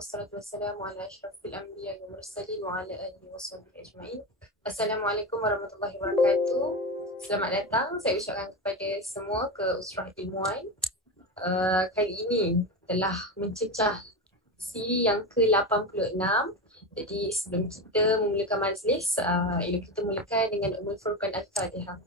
wassalatu wassalamu ala asyrafil anbiya wal mursalin wa ala alihi washabihi ajmain. Assalamualaikum warahmatullahi wabarakatuh. Selamat datang saya ucapkan kepada semua ke Usrah Ilmuwan. Kali ini telah mencecah siri yang ke-86. Jadi sebelum kita memulakan majlis, elok kita mulakan dengan Ummul Furqan Al-Fatihah.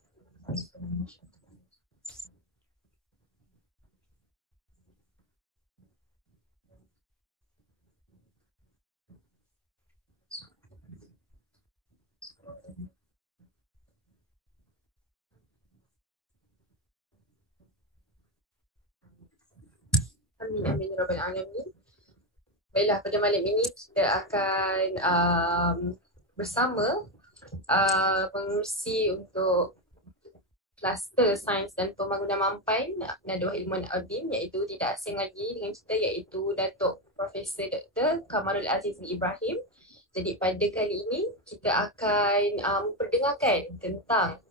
Amin amin ya rabbal alamin. Baiklah, pada malam ini kita akan bersama pengurusi untuk kluster sains dan pembangunan mampan Nadwah Ilmuwan Adim, iaitu tidak asing lagi dengan kita, iaitu Datuk Profesor Dr. Kamarul Aziz Ibrahim. Jadi pada kali ini kita akan memperdengarkan tentang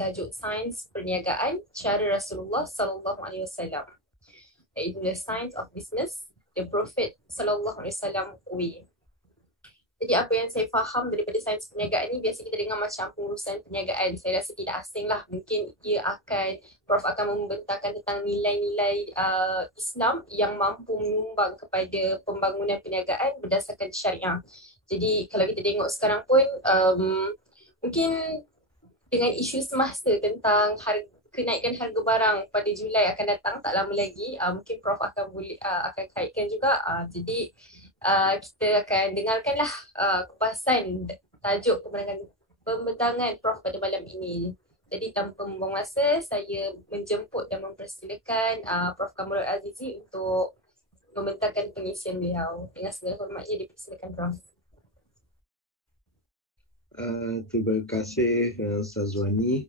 tajuk sains perniagaan cara Rasulullah SAW, iaitu The Science of Business, The Prophet SAW Way. Jadi apa yang saya faham daripada sains perniagaan ni, biasa kita dengar macam pengurusan perniagaan. Saya rasa tidak asing lah. Mungkin Prof akan membentangkan tentang nilai-nilai Islam yang mampu menyumbang kepada pembangunan perniagaan berdasarkan syariah. Jadi kalau kita tengok sekarang pun mungkin dengan isu semasa tentang kenaikan harga barang pada Julai akan datang, tak lama lagi, mungkin Prof akan kaitkan juga. Jadi kita akan dengarkanlah kupasan tajuk pembentangan Prof pada malam ini. Jadi tanpa membuang masa, saya menjemput dan mempersilakan Prof Kamarul Azizi untuk membentangkan pengisian beliau. Dengan segala hormatnya, dipersilakan Prof. Terima kasih Ustazwani.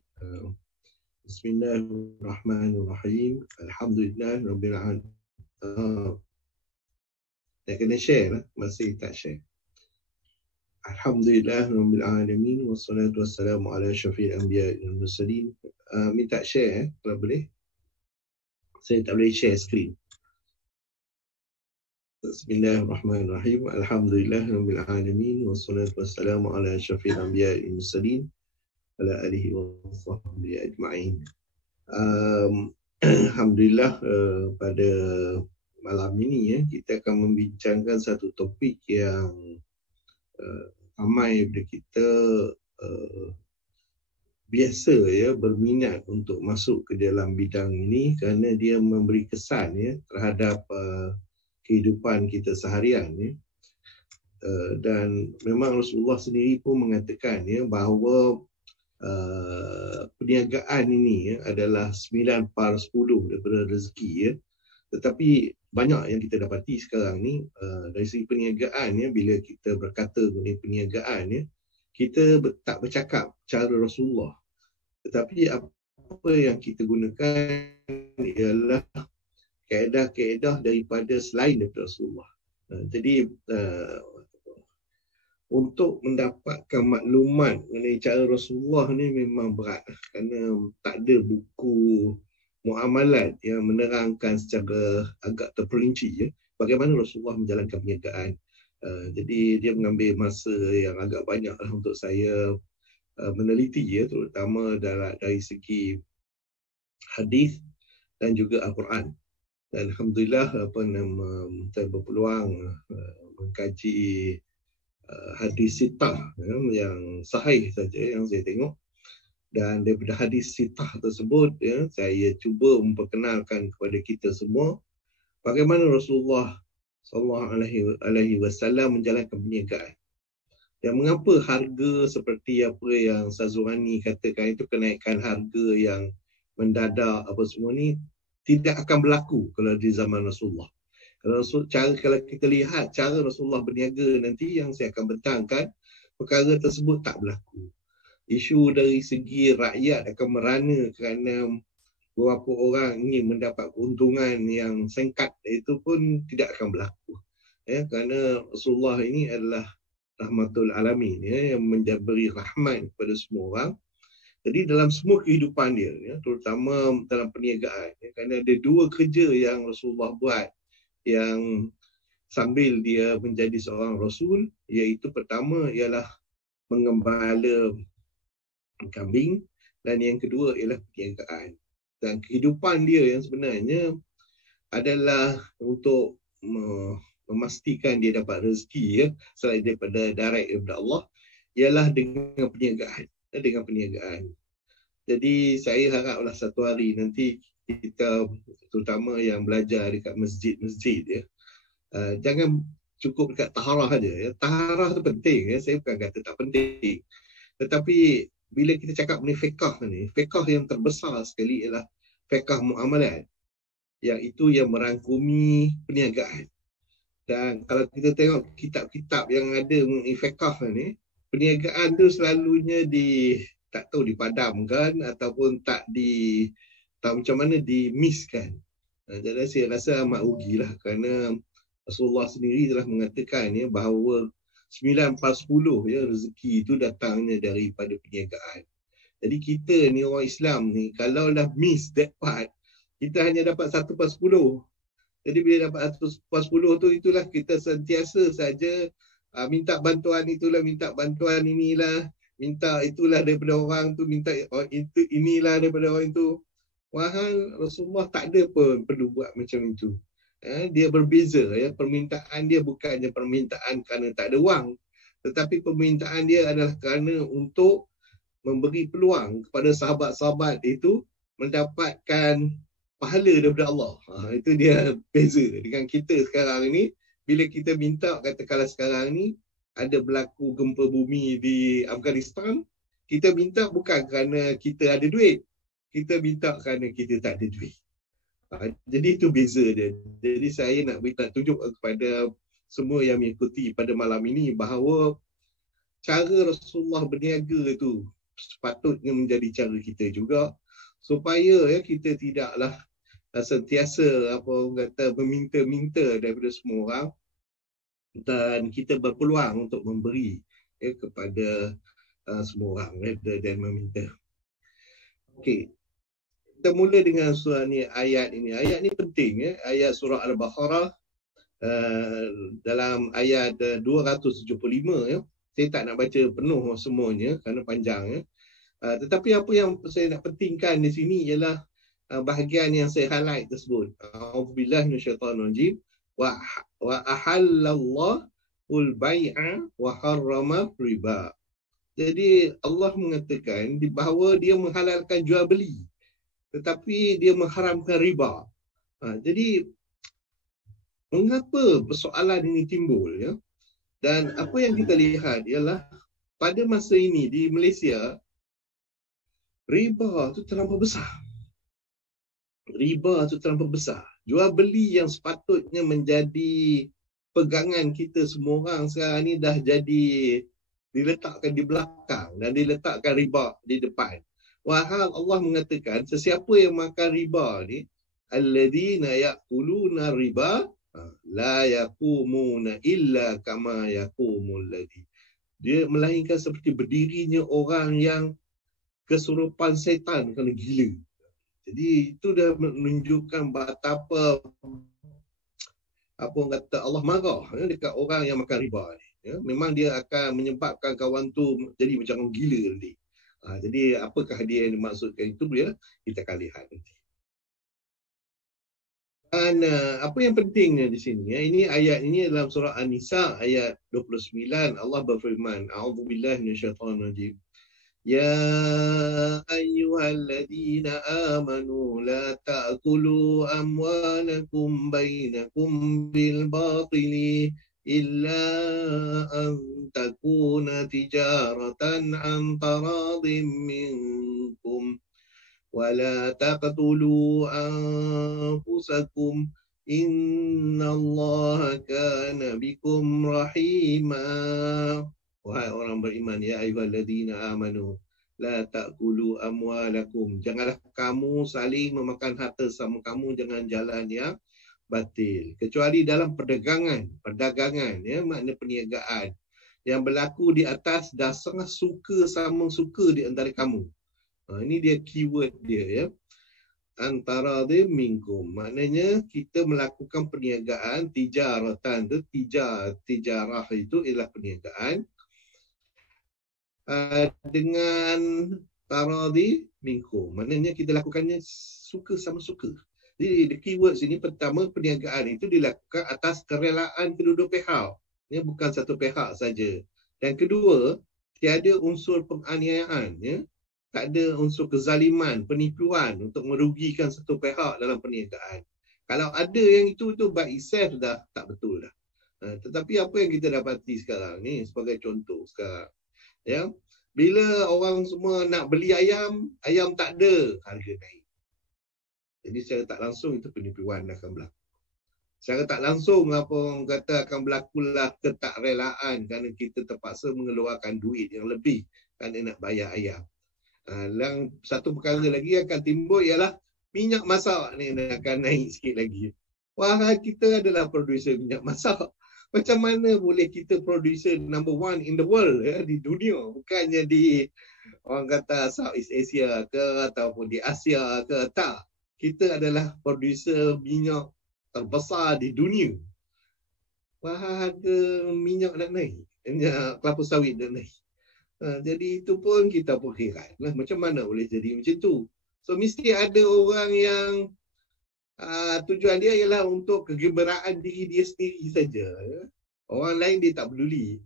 Bismillahirrahmanirrahim. Alhamdulillah Rabbil Alamin. Dah kena share lah, masih tak share. Alhamdulillah Rabbil Alamin. Wassalatu wassalamu ala syafil anbiya wal mursalin. Minta share kalau boleh. Saya tak boleh share screen. Bismillahirrahmanirrahim. Alhamdulillah Rabbil Alamin. Wassalatu wassalamu ala syafil anbiya wal mursalin ala alihi wa sahbihi ajma'in. Alhamdulillah, pada malam ini kita akan membincangkan satu topik yang ramai daripada kita biasa berminat untuk masuk ke dalam bidang ini kerana dia memberi kesan terhadap kehidupan kita seharian. Dan memang Rasulullah sendiri pun mengatakan bahawa perniagaan ini adalah 9/10 daripada rezeki. Tetapi banyak yang kita dapati sekarang ni dari segi perniagaan, bila kita berkata mengenai perniagaan, kita tak bercakap cara Rasulullah. Tetapi apa yang kita gunakan ialah kaedah-kaedah daripada selain daripada Rasulullah. Jadi untuk mendapatkan maklumat mengenai cara Rasulullah ni memang berat kerana tak ada buku muamalat yang menerangkan secara agak terperinci bagaimana Rasulullah menjalankan perniagaan. Jadi dia mengambil masa yang agak banyak untuk saya meneliti, terutama dari segi hadis dan juga Al-Quran. Dan alhamdulillah saya berpeluang mengkaji hadis sitah yang sahih saja yang saya tengok. Dan daripada hadis sitah tersebut, saya cuba memperkenalkan kepada kita semua bagaimana Rasulullah SAW menjalankan perniagaan. Dan mengapa harga seperti apa yang Sazwani katakan itu, kenaikan harga yang mendadak apa semua ni tidak akan berlaku kalau di zaman Rasulullah. Kalau kita lihat cara Rasulullah berniaga nanti yang saya akan bentangkan, perkara tersebut tak berlaku. Isu dari segi rakyat akan merana kerana beberapa orang ingin mendapat keuntungan yang singkat, itu pun tidak akan berlaku. Kerana Rasulullah ini adalah rahmatul alamin, yang memberi rahmat kepada semua orang. Jadi dalam semua kehidupan dia, terutama dalam perniagaan, kerana ada dua kerja yang Rasulullah buat yang sambil dia menjadi seorang rasul, iaitu pertama ialah mengembala kambing, dan yang kedua ialah perniagaan. Dan kehidupan dia yang sebenarnya adalah untuk memastikan dia dapat rezeki, ya, selain daripada direct daripada Allah, ialah dengan perniagaan. Jadi saya haraplah satu hari nanti kita, terutama yang belajar dekat masjid-masjid, ya, jangan cukup dekat taharah saja. Ya. Taharah tu penting, ya. Saya bukan kata tak penting. Tetapi bila kita cakap mengenai fiqh yang terbesar sekali ialah fiqh muamalat, yang itu yang merangkumi perniagaan. Dan kalau kita tengok kitab-kitab yang ada mengenai fiqh ni, perniagaan tu selalunya tak tahu dipadamkan ataupun tak macam mana di-miss-kan. Jadi saya rasa amat rugilah, kerana Rasulullah sendiri telah mengatakan, ya, bahawa 9/10, ya, rezeki itu datangnya daripada perniagaan. Jadi kita ni orang Islam ni, kalau dah miss that part, kita hanya dapat 1/10. Jadi bila dapat 1/10 tu, itulah kita sentiasa saja minta bantuan itulah, minta bantuan inilah, minta itulah daripada orang tu, minta itu inilah daripada orang itu. Wahal Rasulullah tak ada pun perlu buat macam itu. Dia berbeza, ya. Permintaan dia bukannya permintaan kerana tak ada wang, tetapi permintaan dia adalah kerana untuk memberi peluang kepada sahabat-sahabat itu mendapatkan pahala daripada Allah. Itu dia beza dengan kita sekarang ni. Bila kita minta, katakanlah sekarang ni ada berlaku gempa bumi di Afghanistan, kita minta bukan kerana kita ada duit, kita minta kerana kita tak ada duit. Jadi itu beza dia. Jadi saya nak tunjuk kepada semua yang mengikuti pada malam ini bahawa cara Rasulullah berniaga itu sepatutnya menjadi cara kita juga, supaya, ya, kita tidaklah sentiasa meminta-minta daripada semua orang, dan kita berpeluang untuk memberi, ya, kepada semua orang, ya, dan meminta. Okey. Kita mula dengan surah ni, ayat ini. Ayat ni penting, ya. Ayat surah Al-Baqarah dalam ayat 275, ya. Saya tak nak baca penuh semuanya kerana panjang, ya. Tetapi apa yang saya nak pentingkan di sini ialah bahagian yang saya highlight tersebut. A'udzubillahi minasyaitonirrajim. Wa ahallallahu al-bai'a wa harrama riba. Jadi Allah mengatakan bahawa dia menghalalkan jual beli, tetapi dia mengharamkan riba. Jadi mengapa persoalan ini timbul, ya? Dan apa yang kita lihat ialah pada masa ini di Malaysia, riba itu terlampau besar. Jual beli yang sepatutnya menjadi pegangan kita semua orang sekarang ni dah jadi diletakkan di belakang dan diletakkan riba di depan. Wahal Allah mengatakan sesiapa yang makan riba ni, alladzina ya'kuluna riba la yaqumuna illa kama yaqumul ladzi. Dia melainkan seperti berdirinya orang yang kesurupan setan kerana gila. Jadi itu dah menunjukkan betapa orang kata Allah marah, ya, dekat orang yang makan riba ni. Ya, memang dia akan menyebabkan kawan tu jadi macam orang gila nanti. Jadi apakah dia yang dimaksudkan itu, ya, kita akan lihat nanti. Dan apa yang pentingnya di sini, ya, ini ayat ini dalam surah An-Nisa ayat 29, Allah berfirman, A'udzubillahi minasyaitonirrajim. Ya ayyuhalladzina amanu la ta'kulu amwalakum bainakum bil batili illa an takuna tijaratan an taradin minkum wa la taqtulu anfusakum innallaha kana bikum rahima. Wahai orang beriman, ya ayyuhalladzina amanu la ta'kulu amwalakum. Janganlah kamu saling memakan harta sama kamu dengan jalan yang batil, kecuali dalam perdagangan, ya, makna perniagaan yang berlaku di atas dasar suka sama suka di antara kamu. Ini dia keyword dia, ya. antara dia minkum. Maknanya kita melakukan perniagaan tijaratan tu, tijarah itu ialah perniagaan dengan taradhi minkum. Maknanya kita lakukannya suka sama suka. Jadi the keyword sini pertama, perniagaan itu dilakukan atas kerelaan kedua-dua pihak. Ini bukan satu pihak saja. Dan kedua, tiada unsur penganiayaan, ya. Tak ada unsur kezaliman, penipuan untuk merugikan satu pihak dalam perniagaan. Kalau ada yang itu by itself dah tak betul dah. Tetapi apa yang kita dapati sekarang ni sebagai contoh sekarang, ya, bila orang semua nak beli ayam, ayam tak ada, harga naik. Jadi secara tak langsung itu penipuan akan berlaku. Secara tak langsung apa orang kata akan berlakulah ketakrelaan kerana kita terpaksa mengeluarkan duit yang lebih kerana nak bayar ayam. Dan satu perkara lagi akan timbul ialah minyak masak ni akan naik sikit lagi. Wah, kita adalah producer minyak masak. Macam mana boleh kita producer number one in the world, ya, di dunia, bukannya di orang kata Southeast Asia ke ataupun di Asia ke, tak. Kita adalah producer minyak terbesar di dunia. Wah, harga minyak nak naik, minyak kelapa sawit nak naik. Jadi itu pun kita pun heran lah, macam mana boleh jadi macam tu. So mesti ada orang yang tujuan dia ialah untuk kegembiraan diri dia sendiri saja. Ya. Orang lain dia tak peduli.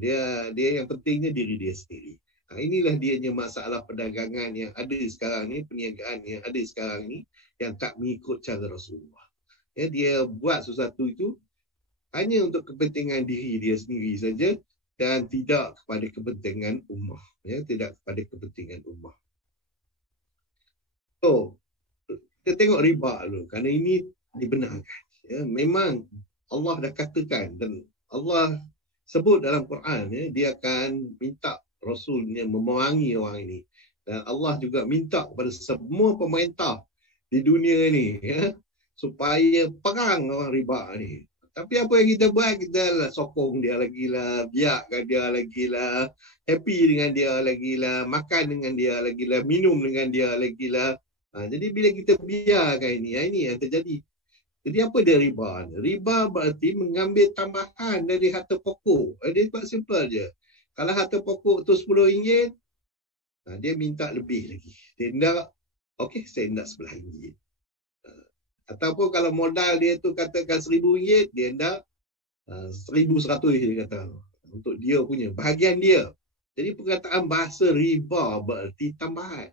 Dia yang pentingnya diri dia sendiri. Inilah dianya masalah perdagangan yang ada sekarang ni, perniagaan yang ada sekarang ni yang tak mengikut cara Rasulullah. Ya, dia buat sesuatu itu hanya untuk kepentingan diri dia sendiri saja dan tidak kepada kepentingan ummah. Ya, tidak kepada kepentingan ummah. So, kita tengok riba dulu kerana ini dibenarkan. Ya, memang Allah dah katakan dan Allah sebut dalam Quran, ya, dia akan minta Rasulnya memerangi orang ini. Dan Allah juga minta kepada semua pemerintah di dunia ini, ya, supaya perang orang riba ni. Tapi apa yang kita buat, kita lah sokong dia lagi lah, biarkan dia lagi lah, happy dengan dia lagi lah, makan dengan dia lagi lah, minum dengan dia lagi lah. Jadi bila kita biarkan ini yang terjadi. Jadi apa dia riba? Riba berarti mengambil tambahan dari harta pokok. Dia buat simple je. Kalau harta pokok tu RM10, dia minta lebih lagi. Dia nak, okey, saya nak RM11. Ataupun kalau modal dia tu katakan RM1,000, dia nak RM1,100 dia kata. Untuk dia punya, bahagian dia. Jadi perkataan bahasa riba berarti tambahan.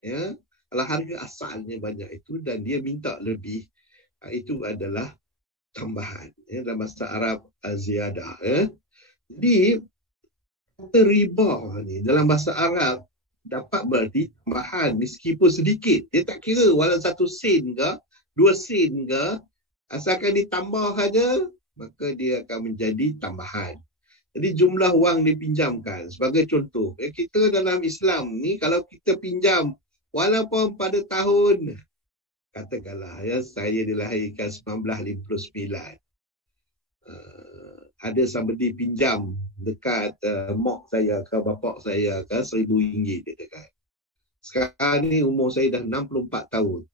Ya. Kalau harga asalnya banyak itu dan dia minta lebih, itu adalah tambahan. Ya. Dalam bahasa Arab, ziyadah. Ya. Jadi, kata riba ni dalam bahasa Arab dapat berarti tambahan meskipun sedikit. Dia tak kira walau 1 sen ke, 2 sen ke, asalkan ditambah saja, maka dia akan menjadi tambahan. Jadi jumlah wang dipinjamkan. Sebagai contoh, kita dalam Islam ni kalau kita pinjam walaupun pada tahun, katakanlah ya, saya dilahirkan 1959. Ada somebody pinjam dekat mak saya ke bapak saya ke RM1,000 dia dekat. Sekarang ni umur saya dah 64 tahun.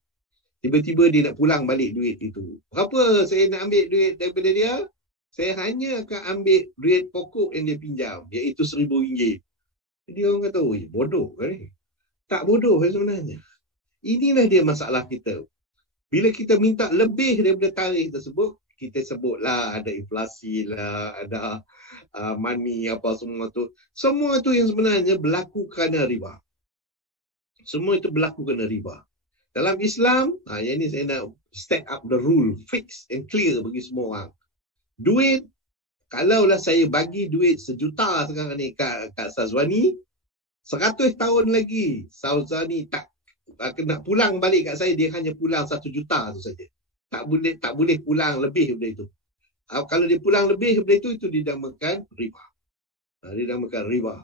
Tiba-tiba dia nak pulang balik duit itu. Berapa saya nak ambil duit daripada dia? Saya hanya akan ambil duit pokok yang dia pinjam, iaitu RM1,000. Jadi orang kata, "Oi, bodoh kan ni?" Tak bodoh sebenarnya. Inilah dia masalah kita. Bila kita minta lebih daripada tarikh tersebut, kita sebutlah ada inflasi lah, ada money apa semua tu. Semua tu yang sebenarnya berlaku kerana riba. Semua itu berlaku kerana riba. Dalam Islam, yang ni saya nak set up the rule, fix and clear bagi semua orang. Duit, kalaulah saya bagi duit 1 juta sekarang ni kat Sazwani, 100 tahun lagi Sazwani tak nak pulang balik kat saya, dia hanya pulang 1 juta tu saja. Tak boleh pulang lebih daripada itu. Kalau dia pulang lebih daripada itu dinamakan riba. Dinamakan riba.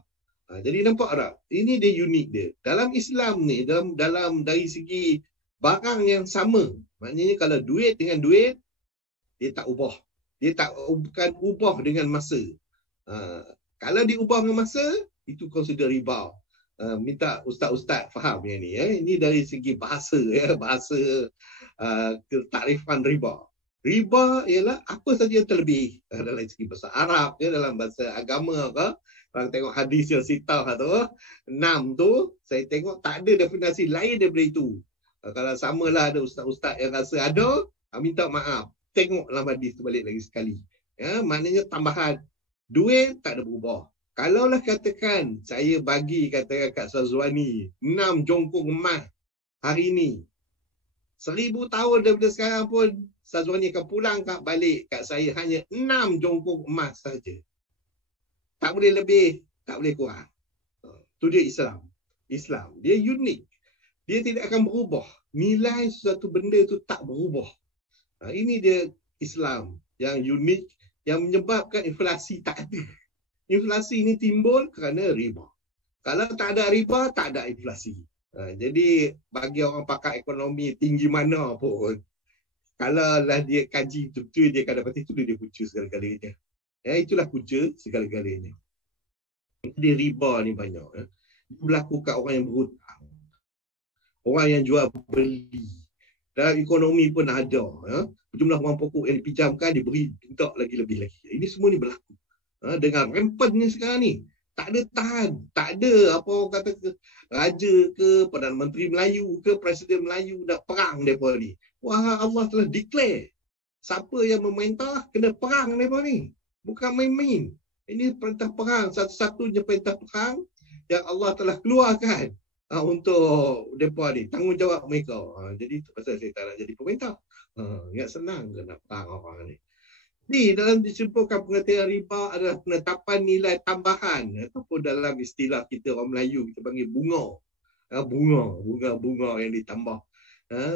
Jadi nampak tak? Ini dia unik dia. Dalam Islam ni, dalam dari segi barang yang sama. Maknanya kalau duit dengan duit, dia tak ubah. Dia bukan ubah dengan masa. Kalau diubah dengan masa, itu consider riba. minta ustaz-ustaz faham yang ni. Ini dari segi bahasa, bahasa takrifan riba. Riba ialah apa saja yang terlebih dalam segi bahasa Arab, dalam bahasa agama ke. Kalau tengok hadis yang sitah tu, 6 tu, saya tengok tak ada definisi lain daripada itu. Kalau samalah ada ustaz-ustaz yang rasa ada, minta maaf. Tengok dalam hadis tu balik lagi sekali. Maknanya tambahan duit tak ada berubah. Kalaulah katakan saya bagi katakan kat Sazwani 6 jongkong emas hari ni, 1000 tahun daripada sekarang pun Sazwani akan pulang balik kat saya hanya 6 jongkong emas saja. Tak boleh lebih, tak boleh kurang. Itu dia Islam. Islam, dia unik. Dia tidak akan berubah. Nilai sesuatu benda tu tak berubah. Ini dia Islam yang unik, yang menyebabkan inflasi tak ada. Inflasi ini timbul kerana riba. Kalau tak ada riba, tak ada inflasi. Jadi bagi orang pakar ekonomi tinggi mana pun, kalau lah dia kaji betul, dia akan dapat itu dia punca segala-galanya. Itulah punca segala-galanya. Jadi riba ni banyak. Berlaku kat orang yang berhutang, orang yang jual beli. Dan ekonomi pun ada. Jumlah wang pokok yang dipinjamkan diberi minta lagi lebih lagi. Ini semua ni berlaku. Dengan rampantnya sekarang ni. Tak ada tahan. Tak ada apa orang kata raja ke, Perdana Menteri Melayu ke, Presiden Melayu nak perang mereka ni. Wah, Allah telah declare. Siapa yang memerintah kena perang mereka ni. Bukan main-main. Ini perintah perang. Satu-satunya perintah perang yang Allah telah keluarkan untuk mereka ni. Tanggungjawab mereka. Jadi itu pasal saya tak nak jadi pemerintah. Ingat senang ke nak perang orang ni. Ni dalam disimpulkan pengertian riba adalah penetapan nilai tambahan ataupun dalam istilah kita orang Melayu kita panggil bunga. Bunga yang ditambah.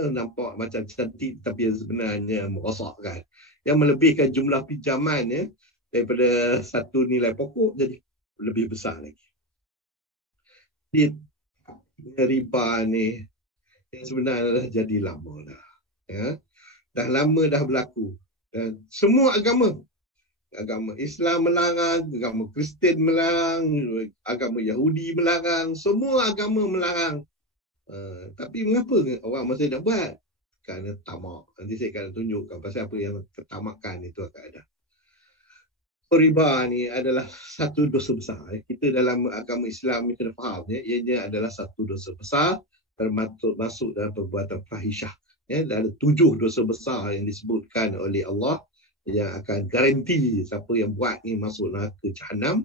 Nampak macam cantik tapi sebenarnya merosakkan. Yang melebihkan jumlah pinjaman daripada satu nilai pokok jadi lebih besar lagi. Di riba ni yang sebenarnya dah jadi lama dah. Dah lama dah berlaku. Dan semua agama Islam melarang, agama Kristian melarang, agama Yahudi melarang, semua agama melarang. Tapi mengapa orang masih nak buat? Kerana tamak. Nanti saya akan tunjukkan pasal apa yang ketamakan itu akan ada. Riba ni adalah satu dosa besar. Kita dalam agama Islam ni kena faham, ianya adalah satu dosa besar termasuk masuk dalam perbuatan fahisyah. Ada 7 dosa besar yang disebutkan oleh Allah yang akan garanti siapa yang buat ni masuk neraka Jahannam.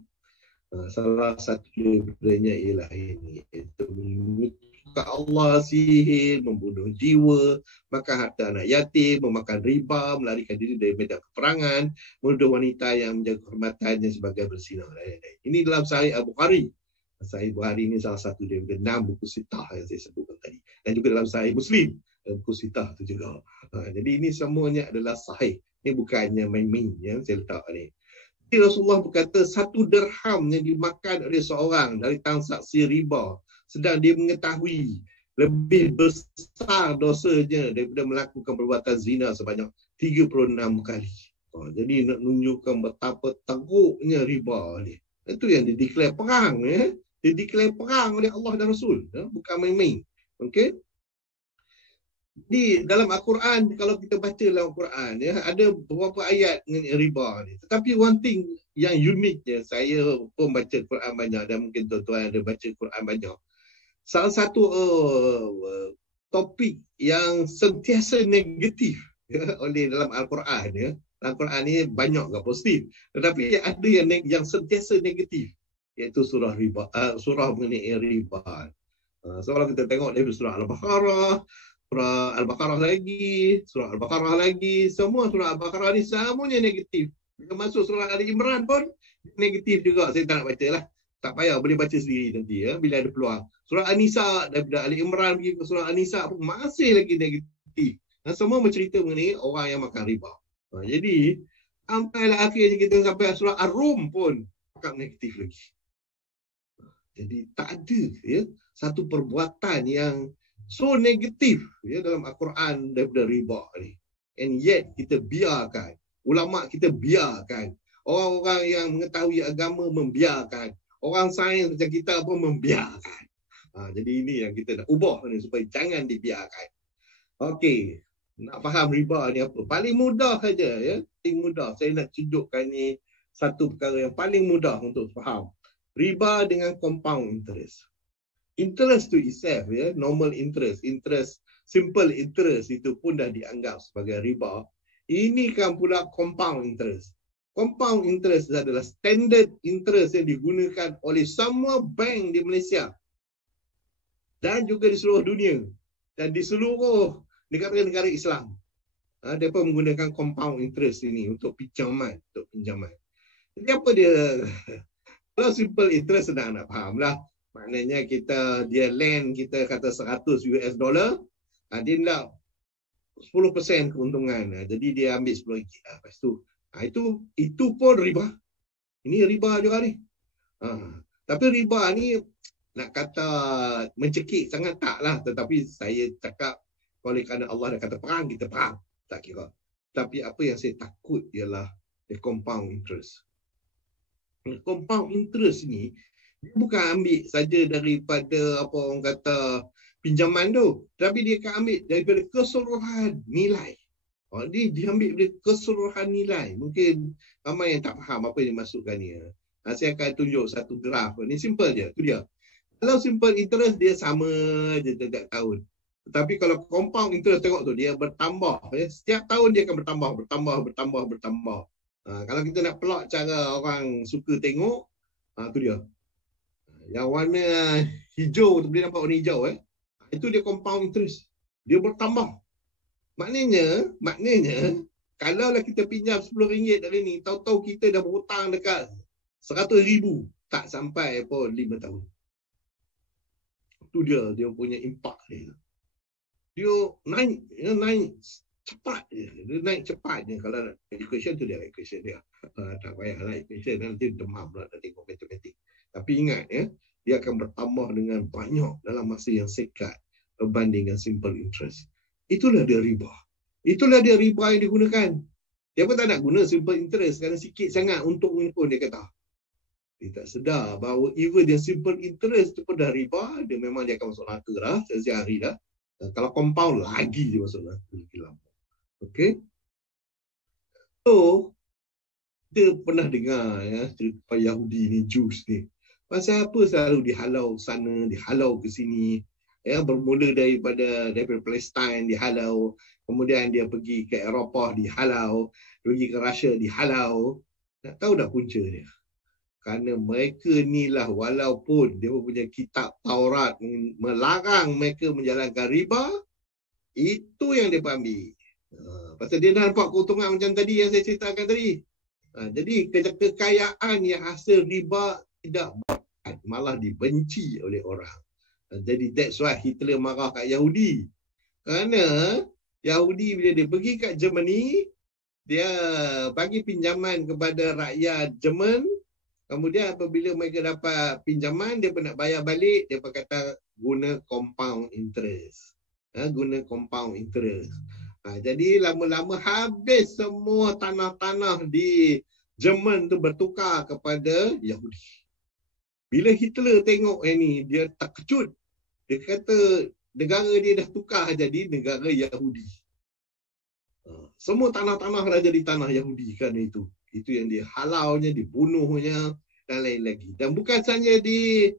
Salah satu daripadanya ialah ini, iaitu menyekutukan Allah, sihir, membunuh jiwa, makan harta anak yatim, memakan riba, melarikan diri dari medan peperangan, menuduh wanita yang menjaga kehormatannya sebagai berzina. Ini dalam Sahih Al-Bukhari. Sahih Bukhari ini salah satu daripada 6 buku sitah yang saya sebutkan tadi. Dan juga dalam Sahih Muslim, buku sitah tu juga. Jadi ini semuanya adalah sahih. Ini bukannya main-main yang saya letak ni. Jadi Rasulullah berkata 1 dirham yang dimakan oleh seorang dari transaksi riba sedang dia mengetahui lebih besar dosanya daripada melakukan perbuatan zina sebanyak 36 kali. Jadi nak menunjukkan betapa teruknya riba ni. Itu yang dideklar perang. Dideklar perang oleh Allah dan Rasul. Bukan main-main. Okey. Di dalam Al-Quran, kalau kita baca dalam Al-Quran, ada beberapa ayat mengenai riba ni. Tetapi one thing yang uniknya, saya pun baca Quran banyak dan mungkin tuan-tuan ada baca Quran banyak. Salah satu topik yang sentiasa negatif oleh dalam Al-Quran. Al-Quran ni banyak ke positif. Tetapi ada yang sentiasa negatif, iaitu surah riba, surah mengenai riba. So kalau kita tengok dari surah Al-Baqarah, surah Al-Baqarah lagi, surah Al-Baqarah lagi, semua surah Al-Baqarah ni semuanya negatif. Termasuk surah Ali Imran pun negatif juga. Saya tak nak baca lah. Tak payah, boleh baca sendiri nanti bila ada peluang. Surah An-Nisa, daripada Ali Imran pergi ke surah An-Nisa pun masih lagi negatif. Dan semua bercerita mengenai orang yang makan riba. Jadi, sampailah akhirnya kita sampai surah Ar-Rum pun agak negatif lagi. Jadi, tak ada satu perbuatan yang so negatif dalam Al-Quran daripada riba ni. And yet kita biarkan. Ulama kita biarkan. Orang-orang yang mengetahui agama membiarkan. Orang sains macam kita pun membiarkan. Jadi ini yang kita nak ubah ni supaya jangan dibiarkan. Okey, nak faham riba ni apa? Paling mudah saja ya. Paling mudah. Saya nak tunjukkan ni satu perkara yang paling mudah untuk faham. Riba dengan compound interest. Interest tu itself ya, normal interest, simple interest itu pun dah dianggap sebagai riba. Ini kan pula compound interest. Compound interest adalah standard interest yang digunakan oleh semua bank di Malaysia dan juga di seluruh dunia dan di seluruh negara-negara Islam. Mereka menggunakan compound interest ini untuk pinjaman, Jadi apa dia? Kalau simple interest senang nak faham lah. Maknanya dia lend kita kata 100 US dollar, dia nak 10% keuntungan. Jadi dia ambil RM10. Lepas tu, itu pun riba. Ini riba juga ni. Tapi riba ni nak kata mencekik sangat tak lah. Tetapi saya cakap oleh kerana Allah dah kata perang, kita perang. Tak kira. Tapi apa yang saya takut ialah the compound interest. Compound interest ni dia bukan ambil saja daripada apa orang kata pinjaman tu, tapi dia akan ambil daripada keseluruhan nilai. Dia ambil dari keseluruhan nilai. Mungkin ramai yang tak faham apa yang dimaksudkan ni. Saya akan tunjuk satu graf. Ni simple je, tu dia. Kalau simple interest dia sama je setiap tahun. Tapi kalau compound interest tengok tu dia bertambah. Setiap tahun dia akan bertambah. Kalau kita nak plot cara orang suka tengok, tu dia. Yang warna hijau tu boleh nampak warna hijau itu dia compound interest. Dia bertambah. Maknanya kalau lah kita pinjam RM10 dari ni, tahu-tahu kita dah berhutang dekat 100,000, tak sampai pun 5 tahun. Itu dia punya impak dia. Dia naik cepat je. Dia naik cepat je. Kalau equation tu dia equation dia. Tak payah lah equation, nanti demam lah nak tengok matematik. Tapi ingat dia akan bertambah dengan banyak dalam masa yang singkat berbanding dengan simple interest. Itulah dia riba. Itulah dia riba yang digunakan. Dia pun tak nak guna simple interest kerana sikit sangat untungnya pun dia kata. Dia tak sedar bahawa even dia simple interest tu pun dah riba, dia memang dia akan masuk neraka dah setiap hari dah. Kalau compound lagi dia masuk neraka. Okey. So, kita pernah dengar cerita Yahudi ni, Jews ni. Pasal apa selalu dihalau sana, dihalau ke sini. Bermula daripada Palestin dihalau, kemudian dia pergi ke Eropah dihalau, pergi ke Russia dihalau. Tak tahu dah punca dia. Kerana mereka ni lah walaupun dia punya kitab Taurat melarang mereka menjalankan riba, itu yang dia ambil. Pasal dia dah nampak keuntungan macam tadi yang saya ceritakan tadi. Jadi kekayaan yang hasil riba tidak berkat, malah dibenci oleh orang. Jadi that's why Hitler marah kat Yahudi. Kerana Yahudi bila dia pergi kat Germany, dia bagi pinjaman kepada rakyat Jerman. Kemudian apabila mereka dapat pinjaman, dia pun nak bayar balik, dia pun kata guna compound interest. Guna compound interest. Jadi lama-lama habis semua tanah-tanah di Jerman tu bertukar kepada Yahudi. Bila Hitler tengok ni, dia terkejut. Dia kata negara dia dah tukar jadi negara Yahudi. Semua tanah-tanah dah jadi tanah Yahudi kan itu. Itu yang dia halaunya, dibunuhnya dan lain lagi. Dan bukan saja di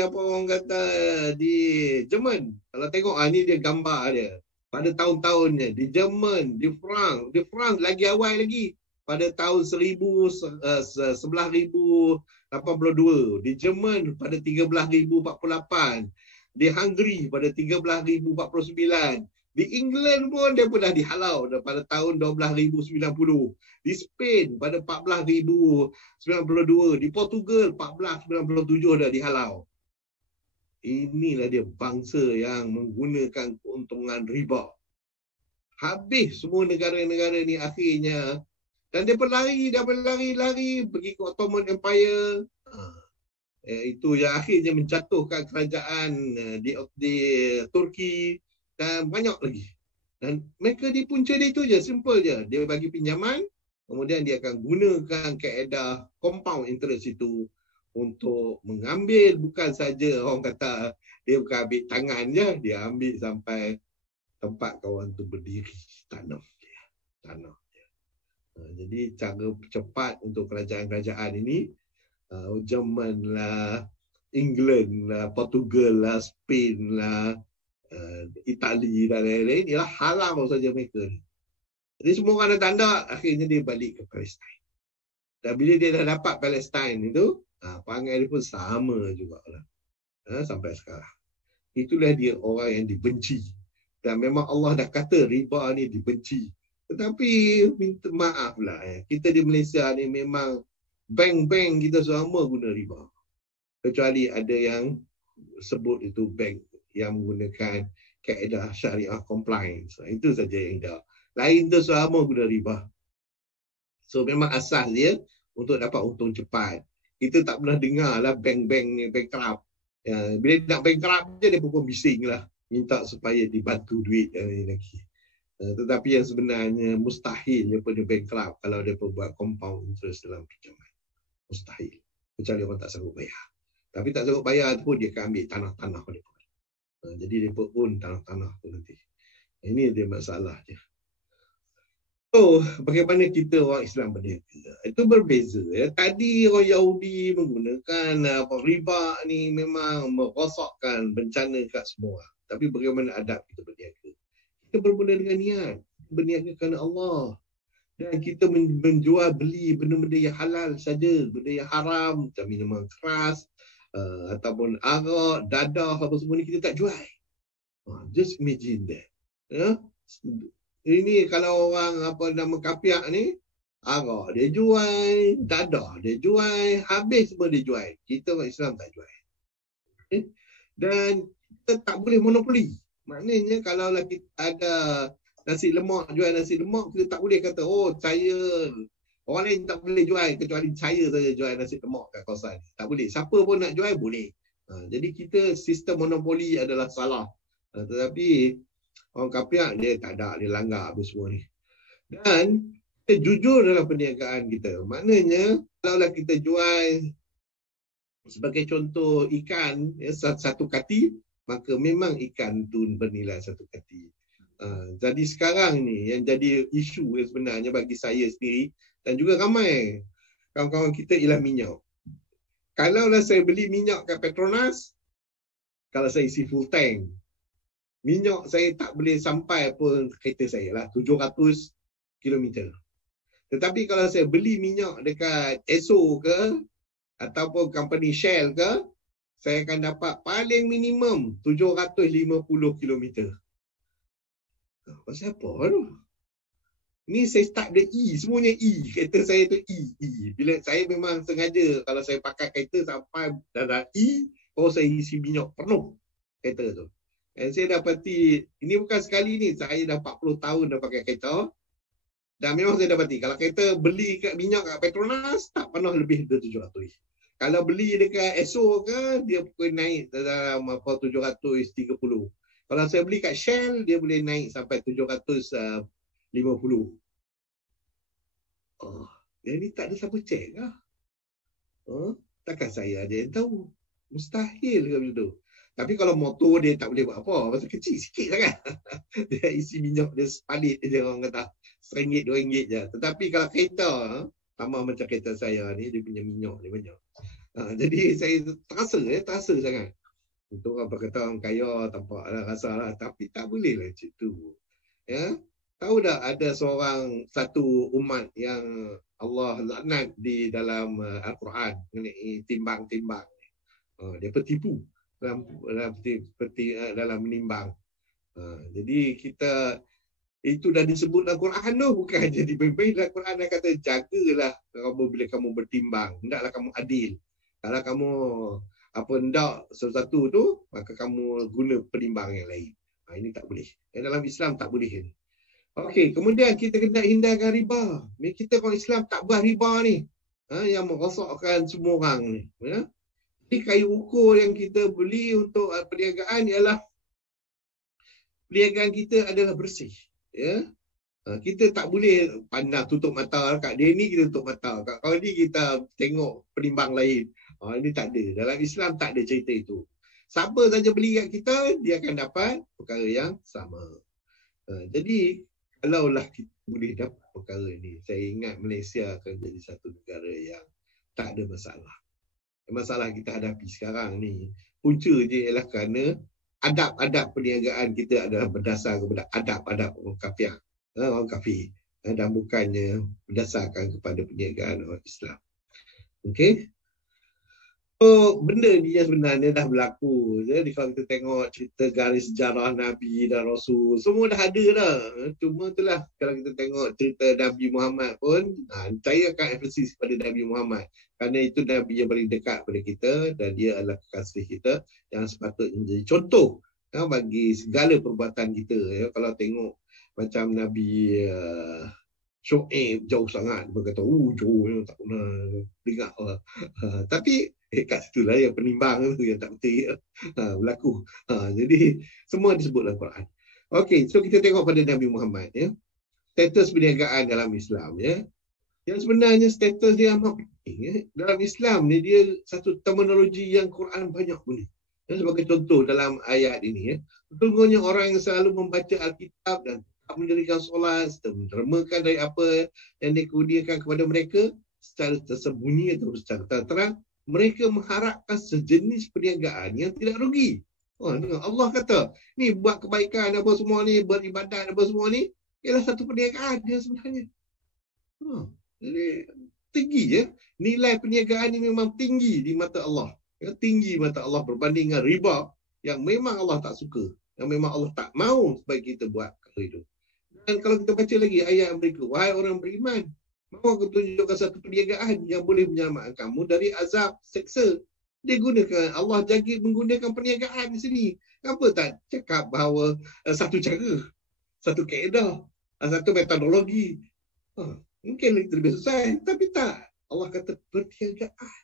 apa orang kata di Jerman. Kalau tengok ni dia gambar dia. Pada tahun-tahunnya di Jerman, di France lagi awal lagi. Pada tahun 11,082, di Jerman pada 13,048, di Hungary pada 13,049, di England pun dia pun dah dihalau pada tahun 12,090, di Spain pada 14,092, di Portugal 14,097 dah dihalau. Inilah dia bangsa yang menggunakan keuntungan riba. Habis semua negara-negara ni akhirnya. Dan dia berlari pergi ke Ottoman Empire. Itu yang akhirnya menjatuhkan kerajaan di Turki dan banyak lagi. Dan mereka di punca dia itu je, simple je. Dia bagi pinjaman, kemudian dia akan gunakan kaedah compound interest itu untuk mengambil, bukan saja orang kata dia bukan ambil tangan je, dia ambil sampai tempat kawan tu berdiri, tanam dia. Jadi cara cepat untuk kerajaan-kerajaan ini, Jerman lah, England lah, Portugal lah, Spain lah, Itali dan lain-lain, ialah halau saja mereka ni. Jadi semua orang dah tanda, akhirnya dia balik ke Palestin. Dan bila dia dah dapat Palestin itu, perangai dia pun sama jugalah. Sampai sekarang. Itulah dia orang yang dibenci. Dan memang Allah dah kata riba ni dibenci. Tetapi minta maaf lah. Kita di Malaysia ni memang bank-bank kita semua guna riba. Kecuali ada yang sebut itu bank yang menggunakan kaedah syariah compliance. Itu saja yang dah. Lain tu semua guna riba. So memang asas dia untuk dapat untung cepat. Kita tak pernah dengar lah bank-bank ni bankrupt. Bila nak bankrupt je dia pun bising lah. Minta supaya dibantu duit dan lain lagi. Tetapi yang sebenarnya mustahil dia pun bankrupt kalau dia pun buat compound interest dalam pinjaman. Mustahil. Kecuali orang tak sanggup bayar. Tapi tak sanggup bayar tu pun dia akan ambil tanah-tanah mereka. Jadi dia pun own tanah-tanah tu nanti. Ini dia masalah dia. So, bagaimana kita orang Islam berniaga? Itu berbeza. Tadi orang Yahudi menggunakan riba ni memang merosakkan bencana kat semua. Tapi bagaimana adab kita berniaga? Kita bermula dengan niat. Berniaga kerana Allah. Dan kita menjual beli benda-benda yang halal saja. Benda yang haram, macam minuman keras, ataupun arak, dadah, apa semua ni kita tak jual. Just imagine that. Ini kalau orang nama kapiak ni, arak dia jual, dadah dia jual, habis semua dia jual. Kita orang Islam tak jual. Dan kita tak boleh monopoli. Maknanya kalau kita ada nasi lemak, jual nasi lemak, kita tak boleh kata, oh saya, orang lain tak boleh jual kecuali saya saja jual nasi lemak kat kawasan. Tak boleh. Siapa pun nak jual, boleh. Jadi kita sistem monopoli adalah salah. Tetapi orang kapiak dia tak ada, dia langgar habis semua ni. Dan kita jujur dalam perniagaan kita. Maknanya kalau kita jual sebagai contoh ikan satu kati, maka memang ikan tu bernilai satu kati. Jadi sekarang ni yang jadi isu yang sebenarnya bagi saya sendiri dan juga ramai kawan-kawan kita ialah minyak. Kalaulah saya beli minyak kat Petronas, kalau saya isi full tank, minyak saya tak boleh sampai pun kereta saya lah, 700 km. Tetapi kalau saya beli minyak dekat Esso ke, ataupun company Shell ke, saya akan dapat paling minimum 750 km. Pasal apa tu? Ni saya start dari E, semuanya E. Kereta saya tu E. Bila saya memang sengaja, kalau saya pakai kereta sampai dah E, saya isi minyak penuh kereta tu. Dan saya dapati, ini bukan sekali ni, saya dah 40 tahun dah pakai kereta. Dan memang saya dapati, kalau kereta beli kat minyak kat Petronas, tak pernah lebih dari 700. Kalau beli dekat Esso ke, dia boleh naik dalam 730. Kalau saya beli kat Shell, dia boleh naik sampai 750. Jadi tak ada siapa cek lah. Takkan saya ada yang tahu. Mustahil ke macam tu. Tapi kalau motor dia tak boleh buat apa, pasal kecil sikit sangat. Dia isi minyak dia sepalit je, orang kata RM1, RM2 je. Tetapi kalau kereta, sama macam kereta saya ni, dia punya minyak dia banyak. Jadi saya terasa sangat. Untuk orang berkata orang kaya, tampak lah, rasa lah. Tapi tak boleh lah macam tu. Ya? Tahu tak ada satu umat yang Allah laknat di dalam Al-Quran mengenai timbang-timbang. Dia tertipu dalam menimbang. Jadi kita itu dah disebut dalam Quran tu, bukan jadi baik-baik dalam Quran dah kata jagalah kamu bila kamu bertimbang, hendaklah kamu adil. Kalau kamu hendak sesuatu tu, maka kamu guna penimbang yang lain. Ini tak boleh. Dalam Islam tak boleh ni. Okey, kemudian kita kena hindarkan riba. Kita orang Islam tak buat riba ni. Yang merosakkan semua orang ni. Ya? Jadi kayu ukur yang kita beli untuk perniagaan ialah perniagaan kita adalah bersih. Ya? Kita tak boleh pandang tutup mata kat dia ni, kita tutup mata. Kat kau ni kita tengok penimbang lain. Ini tak ada. Dalam Islam tak ada cerita itu. Siapa saja beli kat kita, dia akan dapat perkara yang sama. Jadi, kalaulah kita boleh dapat perkara ini, saya ingat Malaysia akan jadi satu negara yang tak ada masalah. Masalah kita hadapi sekarang ni, punca je ialah kerana adab-adab perniagaan kita adalah berdasar kepada adab-adab orang kafir, dan bukannya berdasarkan kepada perniagaan orang Islam. Okey. So, benda ni yang sebenarnya dah berlaku. Jadi kalau kita tengok cerita garis sejarah Nabi dan Rasul, semua dah ada dah. Cuma itulah, kalau kita tengok cerita Nabi Muhammad pun, saya akan emphasis pada Nabi Muhammad. Kerana itu Nabi yang paling dekat pada kita dan dia adalah kekasih kita yang sepatutnya menjadi contoh bagi segala perbuatan kita. Kalau tengok macam Nabi Syuaib jauh sangat, dia kata, jauh, tak pernah dengar. Tapi kat situlah yang penimbang tu yang tak betul berlaku. Jadi semua disebut dalam Quran. Okey, so kita tengok pada Nabi Muhammad ya. Status perniagaan dalam Islam ya. Yang sebenarnya status dia amat penting ya. Dalam Islam ni dia satu terminologi yang Quran banyak guna. Sebagai contoh dalam ayat ini ya. Sesungguhnya orang yang selalu membaca Alkitab dan mendirikan solat, mendermakan dari apa yang dikurniakan kepada mereka secara tersembunyi atau secara terang, mereka mengharapkan sejenis perniagaan yang tidak rugi. Allah kata, ni buat kebaikan apa semua ni, beribadat apa semua ni, ialah satu perniagaan dia sebenarnya. Jadi tinggi ya. Nilai perniagaan ni memang tinggi di mata Allah. Tinggi mata Allah berbanding dengan riba yang memang Allah tak suka, yang memang Allah tak mahu supaya kita buat perkara itu. Dan kalau kita baca lagi ayat mereka, wahai orang beriman, mahu aku tunjukkan satu perniagaan yang boleh menyelamatkan kamu dari azab seksa. Dia gunakan, Allah jaga menggunakan perniagaan di sini. Kenapa tak cakap bahawa satu cara, satu kaedah, satu metodologi? Mungkin lebih selesai, tapi tak. Allah kata perniagaan.